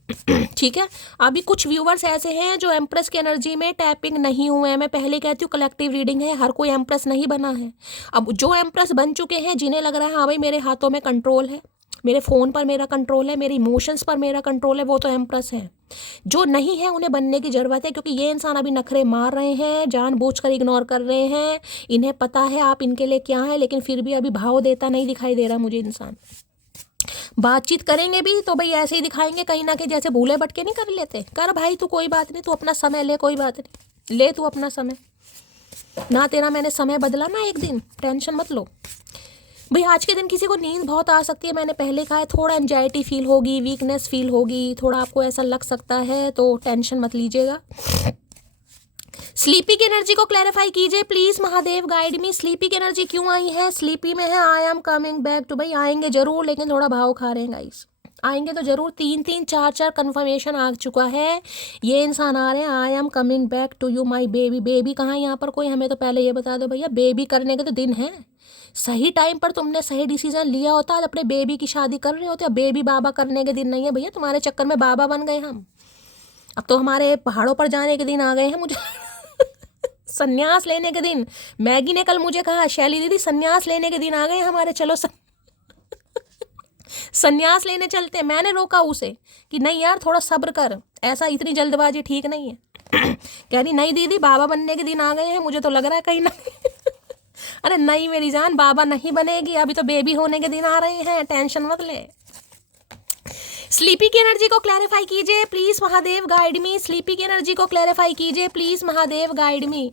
ठीक है, अभी कुछ व्यूवर्स ऐसे हैं जो एम्प्रेस की एनर्जी में टैपिंग नहीं हुए हैं। मैं पहले कहती हूँ कलेक्टिव रीडिंग है, हर कोई एम्प्रेस नहीं बना है। अब जो एम्प्रेस बन चुके हैं, जिन्हें लग रहा है हाँ भाई मेरे हाथों में कंट्रोल है, मेरे फ़ोन पर मेरा कंट्रोल है, मेरे इमोशंस पर मेरा कंट्रोल है, वो तो एम्प्रेस है। जो नहीं है उन्हें बनने की ज़रूरत है, क्योंकि ये इंसान अभी नखरे मार रहे हैं, जानबूझकर इग्नोर कर रहे हैं। इन्हें पता है आप इनके लिए क्या है, लेकिन फिर भी अभी भाव देता नहीं दिखाई दे रहा मुझे इंसान। बातचीत करेंगे भी तो भाई ऐसे ही दिखाएंगे कहीं ना कहीं, जैसे भूले भटके नहीं कर लेते। कर भाई तू कोई बात नहीं, तू अपना समय ले, कोई बात नहीं, ले तू अपना समय ना, तेरा मैंने समय बदला ना एक दिन, टेंशन मत लो भाई। आज के दिन किसी को नींद बहुत आ सकती है, मैंने पहले कहा है, थोड़ा एंजाइटी फील होगी, वीकनेस फील होगी, थोड़ा आपको ऐसा लग सकता है, तो टेंशन मत लीजिएगा। स्लीपी की एनर्जी को क्लैरिफाई कीजिए please Mahadev guide me. Sleepy की एनर्जी क्यों आई है, स्लीपी में है I am coming back to. भाई आएंगे जरूर, लेकिन थोड़ा भाव खा रहे हैं गाइस, आएंगे तो जरूर। 3-3 4-4 कन्फर्मेशन आ चुका है, ये इंसान आ रहे हैं। I am coming back to you my baby. Baby कहाँ यहाँ पर कोई, हमें तो पहले ये बता दो भैया, बेबी करने के तो दिन है। सही टाइम पर तुमने सही डिसीजन लिया होता, आज अपने बेबी की शादी कर रहे होते। बेबी बाबा करने के दिन नहीं है भैया, तुम्हारे चक्कर में बाबा बन गए हम। अब तो हमारे पहाड़ों पर जाने के दिन आ गए हैं मुझे संन्यास लेने के दिन। मैगी ने कल मुझे कहा, शैली दीदी संन्यास लेने के दिन आ गए हमारे, चलो संन्यास लेने चलते हैं। मैंने रोका उसे कि नहीं यार थोड़ा सब्र कर, ऐसा इतनी जल्दबाजी ठीक नहीं है। कह रही नहीं दीदी बाबा बनने के दिन आ गए हैं, मुझे तो लग रहा है कहीं ना अरे नहीं मेरी जान, बाबा नहीं बनेगी, अभी तो बेबी होने के दिन आ रहे हैं, टेंशन मत ले। स्लीपी की एनर्जी को क्लैरिफाई कीजिए please Mahadev guide me. Sleepy की एनर्जी को क्लैरिफाई कीजिए प्लीज महादेव गाइड मी।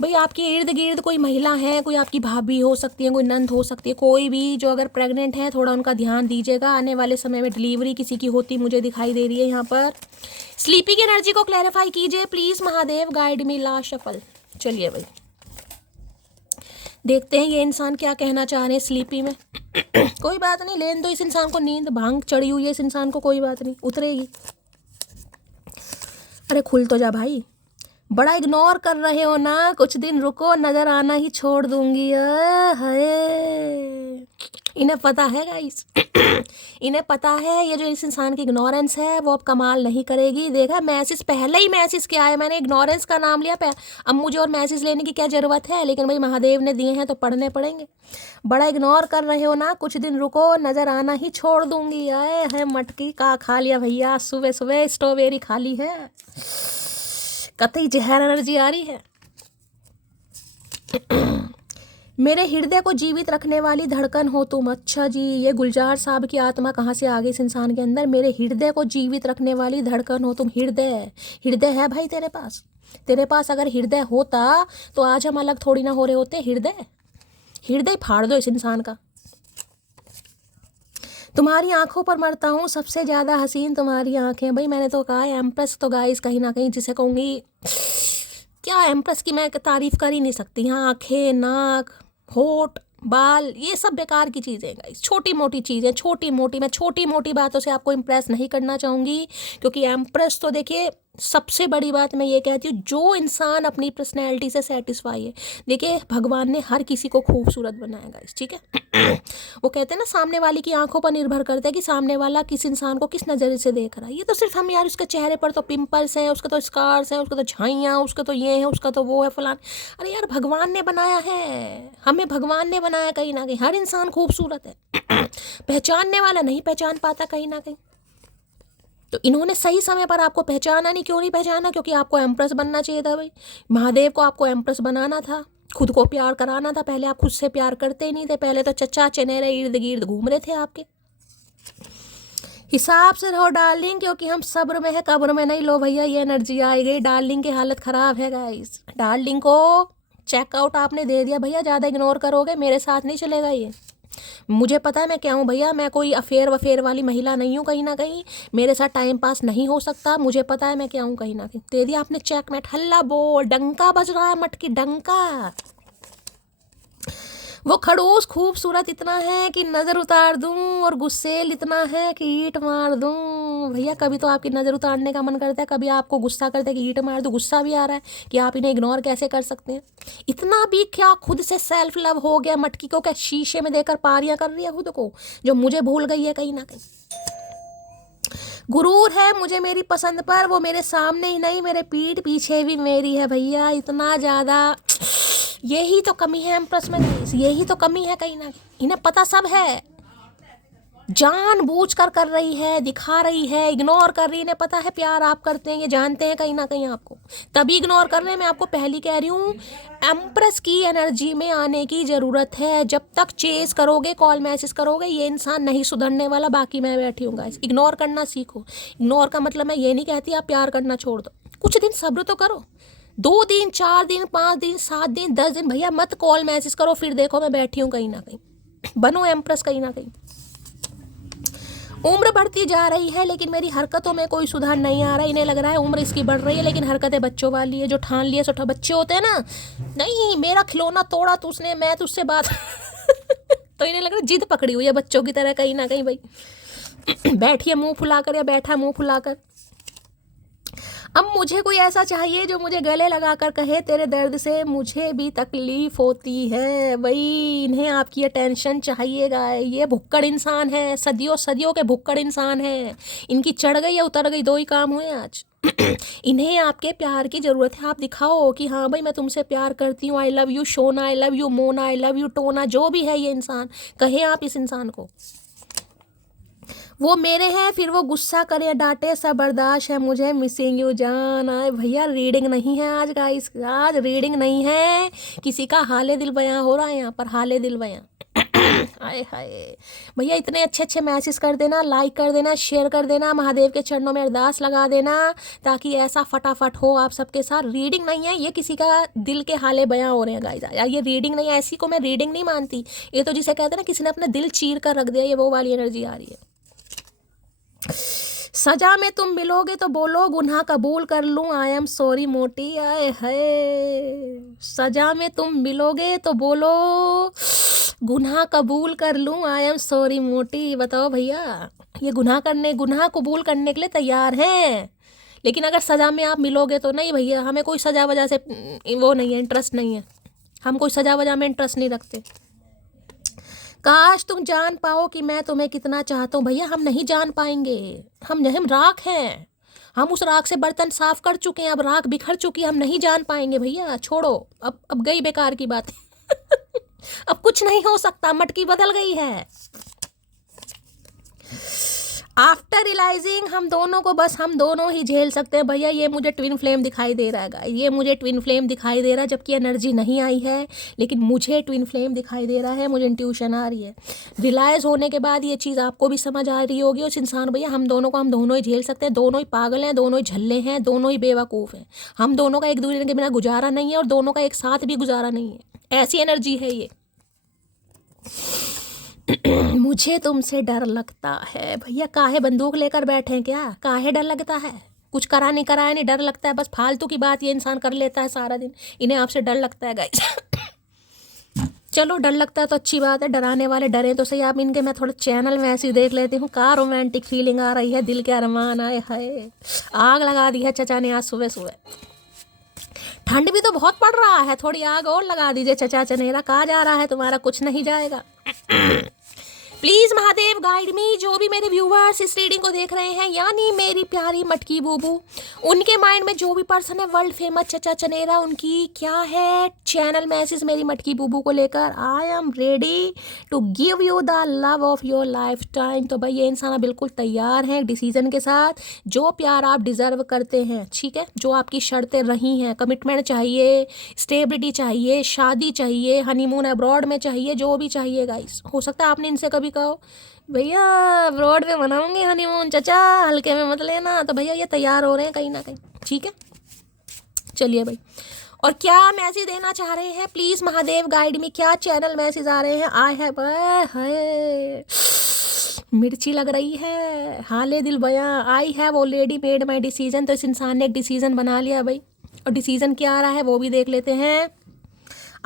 भाई आपके इर्द गिर्द कोई महिला है, कोई आपकी भाभी हो सकती है, कोई नंद हो सकती है, कोई भी जो अगर प्रेग्नेंट है थोड़ा उनका ध्यान दीजिएगा। आने वाले समय में डिलीवरी किसी की होती मुझे दिखाई दे रही है यहाँ पर। स्लीपी की एनर्जी को क्लैरिफाई कीजिए please Mahadev guide me. Last shuffle. चलिए भाई देखते हैं ये इंसान क्या कहना चाह रहे हैं स्लीपी में। कोई बात नहीं, लेने दो इस इंसान को, नींद भांग चढ़ी हुई है इस इंसान को, कोई बात नहीं उतरेगी। अरे खुल तो जा भाई, बड़ा इग्नोर कर रहे हो ना, कुछ दिन रुको नजर आना ही छोड़ दूंगी। हाय इन्हें पता है गाइस, इन्हें पता है ये जो इस इंसान की इग्नोरेंस है वो अब कमाल नहीं करेगी। देखा मैसेज, पहले ही मैसेज क्या है, मैंने इग्नोरेंस का नाम लिया, अब मुझे और मैसेज लेने की क्या ज़रूरत है, लेकिन भाई महादेव ने दिए हैं तो पढ़ने पड़ेंगे। बड़ा इग्नोर कर रहे हो ना, कुछ दिन रुको नज़र आना ही छोड़ दूंगी। आए है मटकी का खा लिया भैया, सुबह सुबह स्ट्रॉबेरी खा ली है, कतई जहर एनर्जी आ रही है। मेरे हृदय को जीवित रखने वाली धड़कन हो तुम। अच्छा जी, ये गुलजार साहब की आत्मा कहाँ से आ गई इस इंसान के अंदर। मेरे हृदय को जीवित रखने वाली धड़कन हो तुम। हृदय, हृदय है भाई तेरे पास, तेरे पास अगर हृदय होता तो आज हम अलग थोड़ी ना हो रहे होते। हृदय, हृदय फाड़ दो इस इंसान का। तुम्हारी आंखों पर मरता हूँ, सबसे ज़्यादा हसीन तुम्हारी आंखें। भाई मैंने तो कहा है एम्प्रेस तो गाइस कहीं ना कहीं जिसे कहूँगी, क्या एम्प्रेस की मैं तारीफ़ कर ही नहीं सकती। हाँ आँखें, नाक, होठ, बाल, ये सब बेकार की चीज़ें गाइस, छोटी मोटी चीज़ें, छोटी मोटी। मैं छोटी मोटी बातों से आपको इम्प्रेस नहीं करना चाहूँगी, क्योंकि एम्प्रेस तो देखिए सबसे बड़ी बात मैं ये कहती हूँ, जो इंसान अपनी पर्सनैलिटी से सेटिस्फाई है। देखिए भगवान ने हर किसी को खूबसूरत बनाया गाइस, ठीक है। वो कहते हैं ना सामने वाले की आंखों पर निर्भर करता है कि सामने वाला किस इंसान को किस नज़रिए से देख रहा है। ये तो सिर्फ हम यार, उसके चेहरे पर तो पिंपल्स हैं, उसके तो स्कार्स हैं, उसके तो झाइयाँ, उसके तो ये है, उसका तो वो है फलान। अरे यार भगवान ने बनाया है, हमें भगवान ने बनाया कहीं ना कहीं। हर इंसान खूबसूरत है, पहचानने वाला नहीं पहचान पाता कहीं ना कहीं। तो इन्होंने सही समय पर आपको पहचाना नहीं। क्यों नहीं पहचाना? क्योंकि आपको एम्प्रेस बनना चाहिए था भाई। महादेव को आपको एम्प्रेस बनाना था, खुद को प्यार कराना था। पहले आप खुद से प्यार करते ही नहीं थे, पहले तो चच्चा चनेरे इर्द गिर्द घूम रहे थे आपके। हिसाब से रहो डार्लिंग, क्योंकि हम सब्र में है कब्र में नहीं। लो भैया ये एनर्जी आई गई, डार्लिंग की हालत ख़राब है गाइस। डार्लिंग को चेकआउट आपने दे दिया भैया, ज़्यादा इग्नोर करोगे मेरे साथ नहीं चलेगा ये। मुझे पता है मैं क्या हूँ भैया, मैं कोई अफेयर वफेयर वाली महिला नहीं हूँ कहीं ना कहीं, मेरे साथ टाइम पास नहीं हो सकता। मुझे पता है मैं क्या हूँ कहीं ना कहीं। दे दिया आपने चेकमेट। हल्ला बोल, डंका बज रहा है, मटकी डंका। वो खड़ूस खूबसूरत इतना है कि नज़र उतार दूं, और गुस्सेल इतना है कि ईंट मार दूं। भैया कभी तो आपकी नज़र उतारने का मन करता है, कभी आपको गुस्सा करता है कि ईंट मार दूं। गुस्सा भी आ रहा है कि आप इन्हें इग्नोर कैसे कर सकते हैं। इतना भी क्या खुद से सेल्फ लव हो गया मटकी को, क्या शीशे में देखकर पारियां कर रही है खुद को, जो मुझे भूल गई है कहीं ना कहीं। गुरूर है मुझे मेरी पसंद पर, वो मेरे सामने ही नहीं मेरे पीठ पीछे भी मेरी है भैया। इतना ज़्यादा, यही तो कमी है एम्प्रेस में, यही तो कमी है कहीं ना कहीं। इन्हें पता सब है, जानबूझकर कर रही है, दिखा रही है, इग्नोर कर रही है। इन्हें पता है प्यार आप करते हैं, ये जानते हैं कहीं ना कहीं आपको, तभी इग्नोर कर रहे हैं। मैं आपको पहली कह रही हूँ, एम्प्रेस की एनर्जी में आने की ज़रूरत है। जब तक चेस करोगे, कॉल मैसेज करोगे, ये इंसान नहीं सुधरने वाला। बाकी मैं बैठी हूँ गाइस, इग्नोर करना सीखो। इग्नोर का मतलब मैं ये नहीं कहती आप प्यार करना छोड़ दो, कुछ दिन सब्र तो करो। 2 दिन, 4 दिन, 5 दिन, 7 दिन, 10 दिन, भैया मत कॉल मैसेज करो। फिर देखो मैं बैठी हूँ कहीं ना कहीं, बनो एम्प्रेस कहीं ना कहीं। उम्र बढ़ती जा रही है लेकिन मेरी हरकतों में कोई सुधार नहीं आ रहा। इन्हें लग रहा है उम्र इसकी बढ़ रही है लेकिन हरकतें बच्चों वाली है। जो ठान लिए सो बच्चे होते हैं ना, नहीं मेरा खिलौना तोड़ा तो उसने, मैं तुझसे बात तो इन्हें लग रहा है जिद पकड़ी हुई है बच्चों की तरह कहीं ना कहीं। भाई बैठिए मुंह फुलाकर, या बैठा मुंह फुलाकर। अब मुझे कोई ऐसा चाहिए जो मुझे गले लगा कर कहे तेरे दर्द से मुझे भी तकलीफ होती है। भाई इन्हें आपकी अटेंशन चाहिएगा। ये भुक्कड़ इंसान है, सदियों सदियों के भुक्कड़ इंसान है। इनकी चढ़ गई या उतर गई, दो ही काम हुए आज। इन्हें आपके प्यार की ज़रूरत है। आप दिखाओ कि हाँ भाई मैं तुमसे प्यार करती हूँ, I love you Shona, I love you Mona, I love you टोना, जो भी है ये इंसान, कहें आप इस इंसान को। वो मेरे हैं, फिर वो गुस्सा करे डांटे, सब बर्दाश्त है मुझे, मिसिंग यू जान। आए भैया रीडिंग नहीं है आज गाइस, आज रीडिंग नहीं है। किसी का हाले दिल बयां हो रहा है यहाँ पर, हाले दिल बयां। आए हाय भैया, इतने अच्छे अच्छे मैसेज कर देना, लाइक कर देना, शेयर कर देना, महादेव के चरणों में अरदास लगा देना ताकि ऐसा फटाफट हो आप सबके साथ। रीडिंग नहीं है ये, किसी का दिल के हाले बयां हो रहे हैं गाइस। यार ये रीडिंग नहीं है, ऐसी को मैं रीडिंग नहीं मानती। ये तो जिसे कहते हैं ना किसी ने अपना दिल चीर कर रख दिया, ये वो वाली एनर्जी आ रही है। सजा में तुम मिलोगे तो बोलो गुनाह कबूल कर लूं, आई एम सॉरी मोटी। आए है सजा में तुम मिलोगे तो बोलो गुनाह कबूल कर लूं, आई एम सॉरी मोटी। बताओ भैया, ये गुनाह कबूल करने के लिए तैयार हैं, लेकिन अगर सज़ा में आप मिलोगे तो नहीं भैया, हमें कोई सज़ा वजह से वो नहीं है, इंटरेस्ट नहीं है। हम कोई सज़ा वजह में इंटरेस्ट नहीं रखते। काश तुम जान पाओ कि मैं तुम्हें कितना चाहता हूँ। भैया हम नहीं जान पाएंगे, हम राख हैं। हम उस राख से बर्तन साफ कर चुके हैं, अब राख बिखर चुकी है, हम नहीं जान पाएंगे भैया। छोड़ो, अब गई बेकार की बात। अब कुछ नहीं हो सकता, मटकी बदल गई है। आफ्टर रियलाइजिंग हम दोनों को बस हम दोनों ही झेल सकते हैं। भैया ये मुझे ट्विन फ्लेम दिखाई दे रहा है गाइस, ये मुझे ट्विन फ्लेम दिखाई दे रहा है, जबकि एनर्जी नहीं आई है, लेकिन मुझे ट्विन फ्लेम दिखाई दे रहा है, मुझे इंट्यूशन आ रही है। रियलाइज़ होने के बाद ये चीज़ आपको भी समझ आ रही होगी उस इंसान। भैया हम दोनों ही झेल सकते हैं, दोनों ही पागल हैं, दोनों ही झल्ले हैं, दोनों ही बेवकूफ़ हैं। हम दोनों का एक दूसरे के बिना गुजारा नहीं है और दोनों का एक साथ भी गुजारा नहीं है। ऐसी एनर्जी है ये। मुझे तुमसे डर लगता है। भैया काहे बंदूक लेकर बैठे हैं क्या? काहे डर लगता है? कुछ करा नहीं कराया नहीं, डर लगता है। बस फालतू की बात ये इंसान कर लेता है सारा दिन, इन्हें आपसे डर लगता है गाइस। चलो डर लगता है तो अच्छी बात है, डराने वाले डरे तो सही। आप इनके मैं थोड़ा चैनल में ऐसे देख लेती हूँ, का रोमांटिक फीलिंग आ रही है, दिल के अरमान आए हाय। आग लगा दी है चचा ने आज सुबह सुबह। ठंड भी तो बहुत पड़ रहा है, थोड़ी आग और लगा दीजिए चचा चनेरा। कहा जा रहा है तुम्हारा कुछ नहीं जाएगा। प्लीज महादेव गाइड मी। जो भी मेरे व्यूवर्स इस रीडिंग को देख रहे हैं, यानी मेरी प्यारी मटकी बूबू, उनके माइंड में जो भी पर्सन है वर्ल्ड फेमस चचा चनेरा, उनकी क्या है चैनल मैसेज मेरी मटकी बूबू को लेकर। I am ready to give you the love of your lifetime. तो भाई ये इंसान बिल्कुल तैयार हैं डिसीजन के साथ, जो प्यार आप डिजर्व करते हैं, ठीक है, जो आपकी शर्तें रही हैं, कमिटमेंट चाहिए, स्टेबिलिटी चाहिए, शादी चाहिए, हनीमून अब्रॉड में चाहिए, जो भी चाहिए गाइस। हो सकता है आपने इनसे कभी कहो भैया अब्रॉड में मनाऊंगी हनीमून चचा, हल्के में मत लेना, तो भैया ये तैयार हो रहे हैं कहीं ना कहीं, ठीक है। चलिए भाई, और क्या मैसेज देना चाह रहे हैं प्लीज महादेव गाइड में, क्या चैनल मैसेज आ रहे हैं। आई हैव हाय मिर्ची लग रही है, हाले दिल बयां। I have already made my decision. तो इस इंसान ने एक डिसीजन बना लिया भाई, और डिसीजन क्या आ रहा है वो भी देख लेते हैं।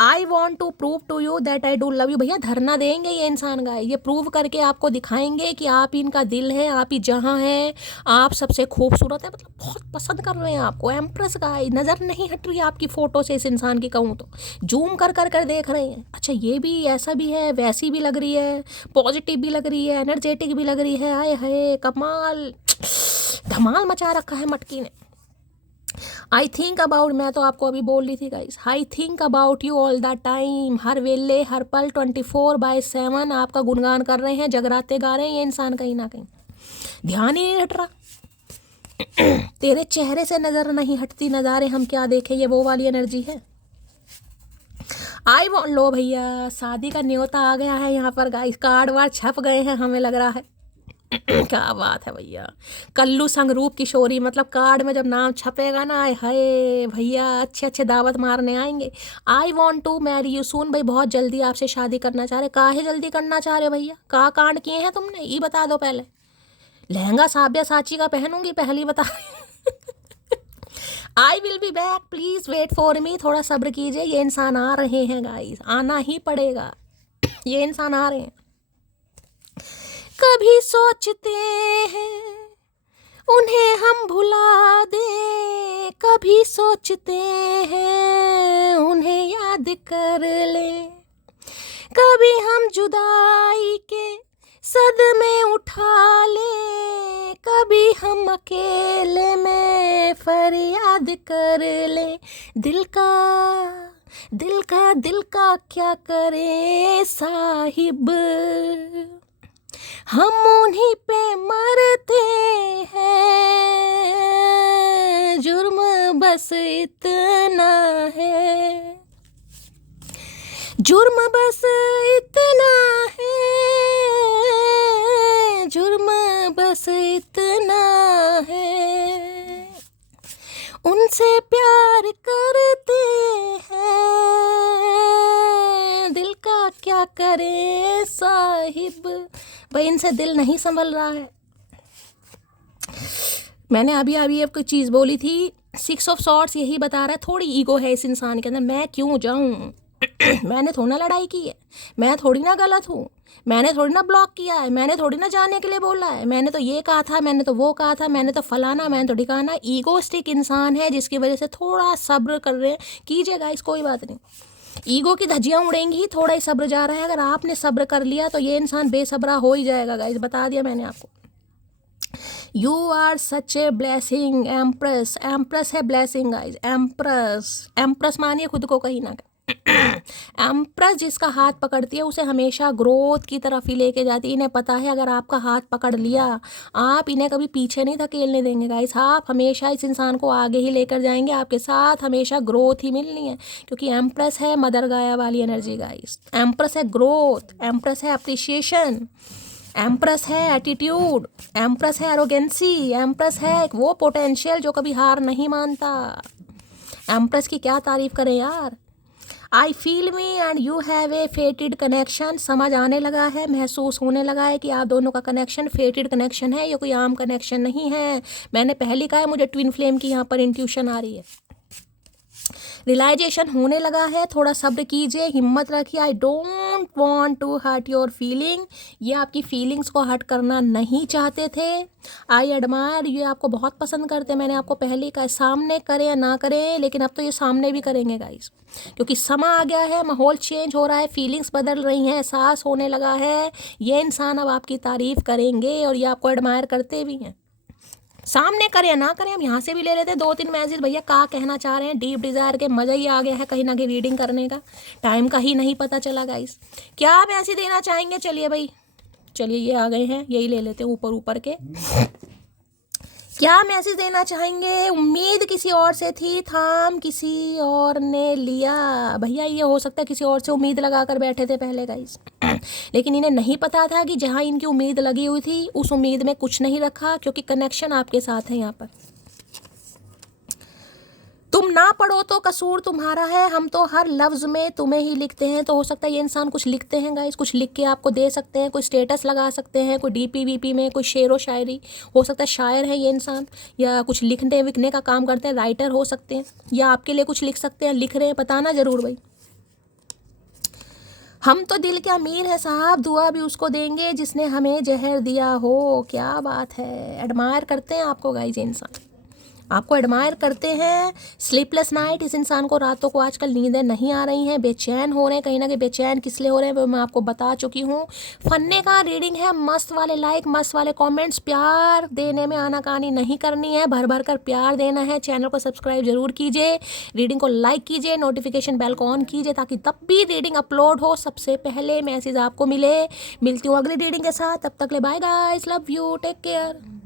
I want to prove to you that I do love you. भैया धरना देंगे ये इंसान गाय, ये प्रूव करके आपको दिखाएंगे कि आप ही इनका दिल है, आप ही जहाँ हैं, आप सबसे खूबसूरत है, मतलब बहुत पसंद कर रहे हैं आपको। एम्प्रेस गाय नज़र नहीं हट रही आपकी फ़ोटो से, इस इंसान की कहूँ तो जूम कर कर कर देख रहे हैं। अच्छा ये भी ऐसा भी है, वैसी भी लग रही है, पॉजिटिव भी लग रही है, एनर्जेटिक भी लग रही है। आए हाय कमाल धमाल मचा रखा है मटकी ने। आई थिंक अबाउट, मैं तो आपको अभी बोल रही थी guys, I think about you all the time. हर वेले हर पल 24/7 आपका गुणगान कर रहे हैं, जगराते गा रहे हैं ये इंसान कहीं ना कहीं। ध्यान ही नहीं हट रहा तेरे चेहरे से, नज़र नहीं हटती नज़ारे हम क्या देखें, ये वो वाली एनर्जी है। आई वॉन्ट, लो भैया शादी का न्योता आ गया है यहाँ पर गाइस, कार्ड वार्ड छप गए हैं हमें लग रहा है। क्या बात है भैया, कल्लू संगरूप किशोरी, मतलब कार्ड में जब नाम छपेगा ना, हाय भैया अच्छे अच्छे दावत मारने आएंगे। I want to marry you soon. भाई बहुत जल्दी आपसे शादी करना चाह रहे। काहे जल्दी करना चाह रहे भैया, का कांड किए हैं तुमने ये बता दो पहले। लहंगा साबिया साची का पहनूंगी पहली बता। I will be back, please wait for me. थोड़ा सब्र कीजिए, ये इंसान आ रहे हैं गाइस, आना ही पड़ेगा, ये इंसान आ रहे हैं। कभी सोचते हैं उन्हें हम भुला दें, कभी सोचते हैं उन्हें याद कर ले, कभी हम जुदाई के सदमे उठा ले, कभी हम अकेले में फरियाद कर ले। दिल का क्या करे साहिब, हम उन्हीं पे मरते हैं, जुर्म बस इतना है, जुर्म बस इतना है, जुर्म बस इतना है। उनसे प्यार करते हैं, दिल का क्या करे साहिब। भाई इनसे दिल नहीं संभल रहा है। मैंने अभी एक कोई चीज़ बोली थी, 6 ऑफ सॉर्ड्स यही बता रहा है, थोड़ी ईगो है इस इंसान के अंदर। मैं क्यों जाऊं, मैंने थोड़ी ना लड़ाई की है, मैं थोड़ी ना गलत हूँ, मैंने थोड़ी ना ब्लॉक किया है, मैंने थोड़ी ना जाने के लिए बोला है, मैंने तो ये कहा था, मैंने तो वो कहा था, मैंने तो फलाना, मैंने तो ठिकाना। ईगोस्टिक इंसान है जिसकी वजह से थोड़ा सब्र कर रहे हैं, कीजिएगा इस कोई बात नहीं। ईगो की धज्जियाँ उड़ेंगी, थोड़ा ही सब्र जा रहा है। अगर आपने सब्र कर लिया तो ये इंसान बेसब्रा हो ही जाएगा गाइस, बता दिया मैंने आपको। You are such a blessing. Empress, empress है ब्लेसिंग गाइस। एम्प्रेस, एम्प्रेस मानिए खुद को कहीं ना कहीं। एम्प्रेस जिसका हाथ पकड़ती है उसे हमेशा ग्रोथ की तरफ ही लेके जाती है। इन्हें पता है अगर आपका हाथ पकड़ लिया, आप इन्हें कभी पीछे नहीं धकेलने देंगे गाइस। आप हमेशा इस इंसान को आगे ही लेकर जाएंगे, आपके साथ हमेशा ग्रोथ ही मिलनी है, क्योंकि एम्प्रेस है मदर गाया वाली एनर्जी गाइस। एम्प्रेस है ग्रोथ, एम्प्रेस है अप्रिशिएशन, एम्प्रेस है एटीट्यूड, एम्प्रेस है एरोगेंसी, एम्प्रेस है वो पोटेंशियल जो कभी हार नहीं मानता। एम्प्रेस की क्या तारीफ करें यार। I feel me and you have a फेटेड connection. समझ आने लगा है, महसूस होने लगा है कि आप दोनों का कनेक्शन फेटेड कनेक्शन है, ये कोई आम कनेक्शन नहीं है। मैंने पहले कहा है, मुझे ट्विन फ्लेम की यहाँ पर इंट्यूशन आ रही है, रियलाइजेशन होने लगा है। थोड़ा सब्र कीजिए, हिम्मत रखिए। I don't want to hurt your feeling. ये आपकी फीलिंग्स को हर्ट करना नहीं चाहते थे। आई एडमायर, ये आपको बहुत पसंद करते हैं। मैंने आपको पहले ही कहा, सामने करें या ना करें, लेकिन अब तो ये सामने भी करेंगे गाइस, क्योंकि समा आ गया है, माहौल चेंज हो रहा है, फीलिंग्स बदल रही हैं, एहसास होने लगा है। ये इंसान अब आपकी तारीफ करेंगे और ये आपको एडमायर करते भी हैं। सामने करें या ना करें, हम यहाँ से भी ले लेते हैं 2-3 मैसेज। भैया क्या कहना चाह रहे हैं, डीप डिज़ायर के मज़ा ही आ गया है कहीं ना कहीं रीडिंग करने का, टाइम का ही नहीं पता चला गाइस। क्या मैसेज देना चाहेंगे, चलिए भाई, चलिए ये आ गए हैं, यही ले लेते हैं ऊपर ऊपर के। क्या मैसेज देना चाहेंगे। उम्मीद किसी और से थी, थाम किसी और ने लिया। भैया ये हो सकता है किसी और से उम्मीद लगा कर बैठे थे पहले गाइस, लेकिन इन्हें नहीं पता था कि जहाँ इनकी उम्मीद लगी हुई थी उस उम्मीद में कुछ नहीं रखा, क्योंकि कनेक्शन आपके साथ है यहाँ पर। तुम ना पढ़ो तो कसूर तुम्हारा है, हम तो हर लफ्ज़ में तुम्हें ही लिखते हैं। तो हो सकता है ये इंसान कुछ लिखते हैं गाइस, कुछ लिख के आपको दे सकते हैं, कोई स्टेटस लगा सकते हैं, कोई डीपी वीपी में कोई शेर व शायरी। हो सकता है शायर है ये इंसान, या कुछ लिखने विखने का काम करते हैं, राइटर हो सकते हैं, या आपके लिए कुछ लिख सकते हैं, लिख रहे हैं, बताना ज़रूर भाई। हम तो दिल के अमीर है साहब, दुआ भी उसको देंगे जिसने हमें जहर दिया हो। क्या बात है, एडमायर करते हैं आपको गाइस, ये इंसान आपको एडमायर करते हैं। स्लीपलेस नाइट, इस इंसान को रातों को आजकल नींदें नहीं आ रही हैं, बेचैन हो रहे हैं, कहीं ना कहीं बेचैन किस लिए हो रहे हैं वो मैं आपको बता चुकी हूँ। फन्ने का रीडिंग है, मस्त वाले लाइक, मस्त वाले कमेंट्स, प्यार देने में आनाकानी नहीं करनी है, भर भर कर प्यार देना है। चैनल को सब्सक्राइब जरूर कीजिए, रीडिंग को लाइक कीजिए, नोटिफिकेशन बेल को ऑन कीजिए, ताकि तब भी रीडिंग अपलोड हो सबसे पहले मैसेज आपको मिले। मिलती हूँ अगली रीडिंग के साथ, तब तक ले bye guys, love you, take care.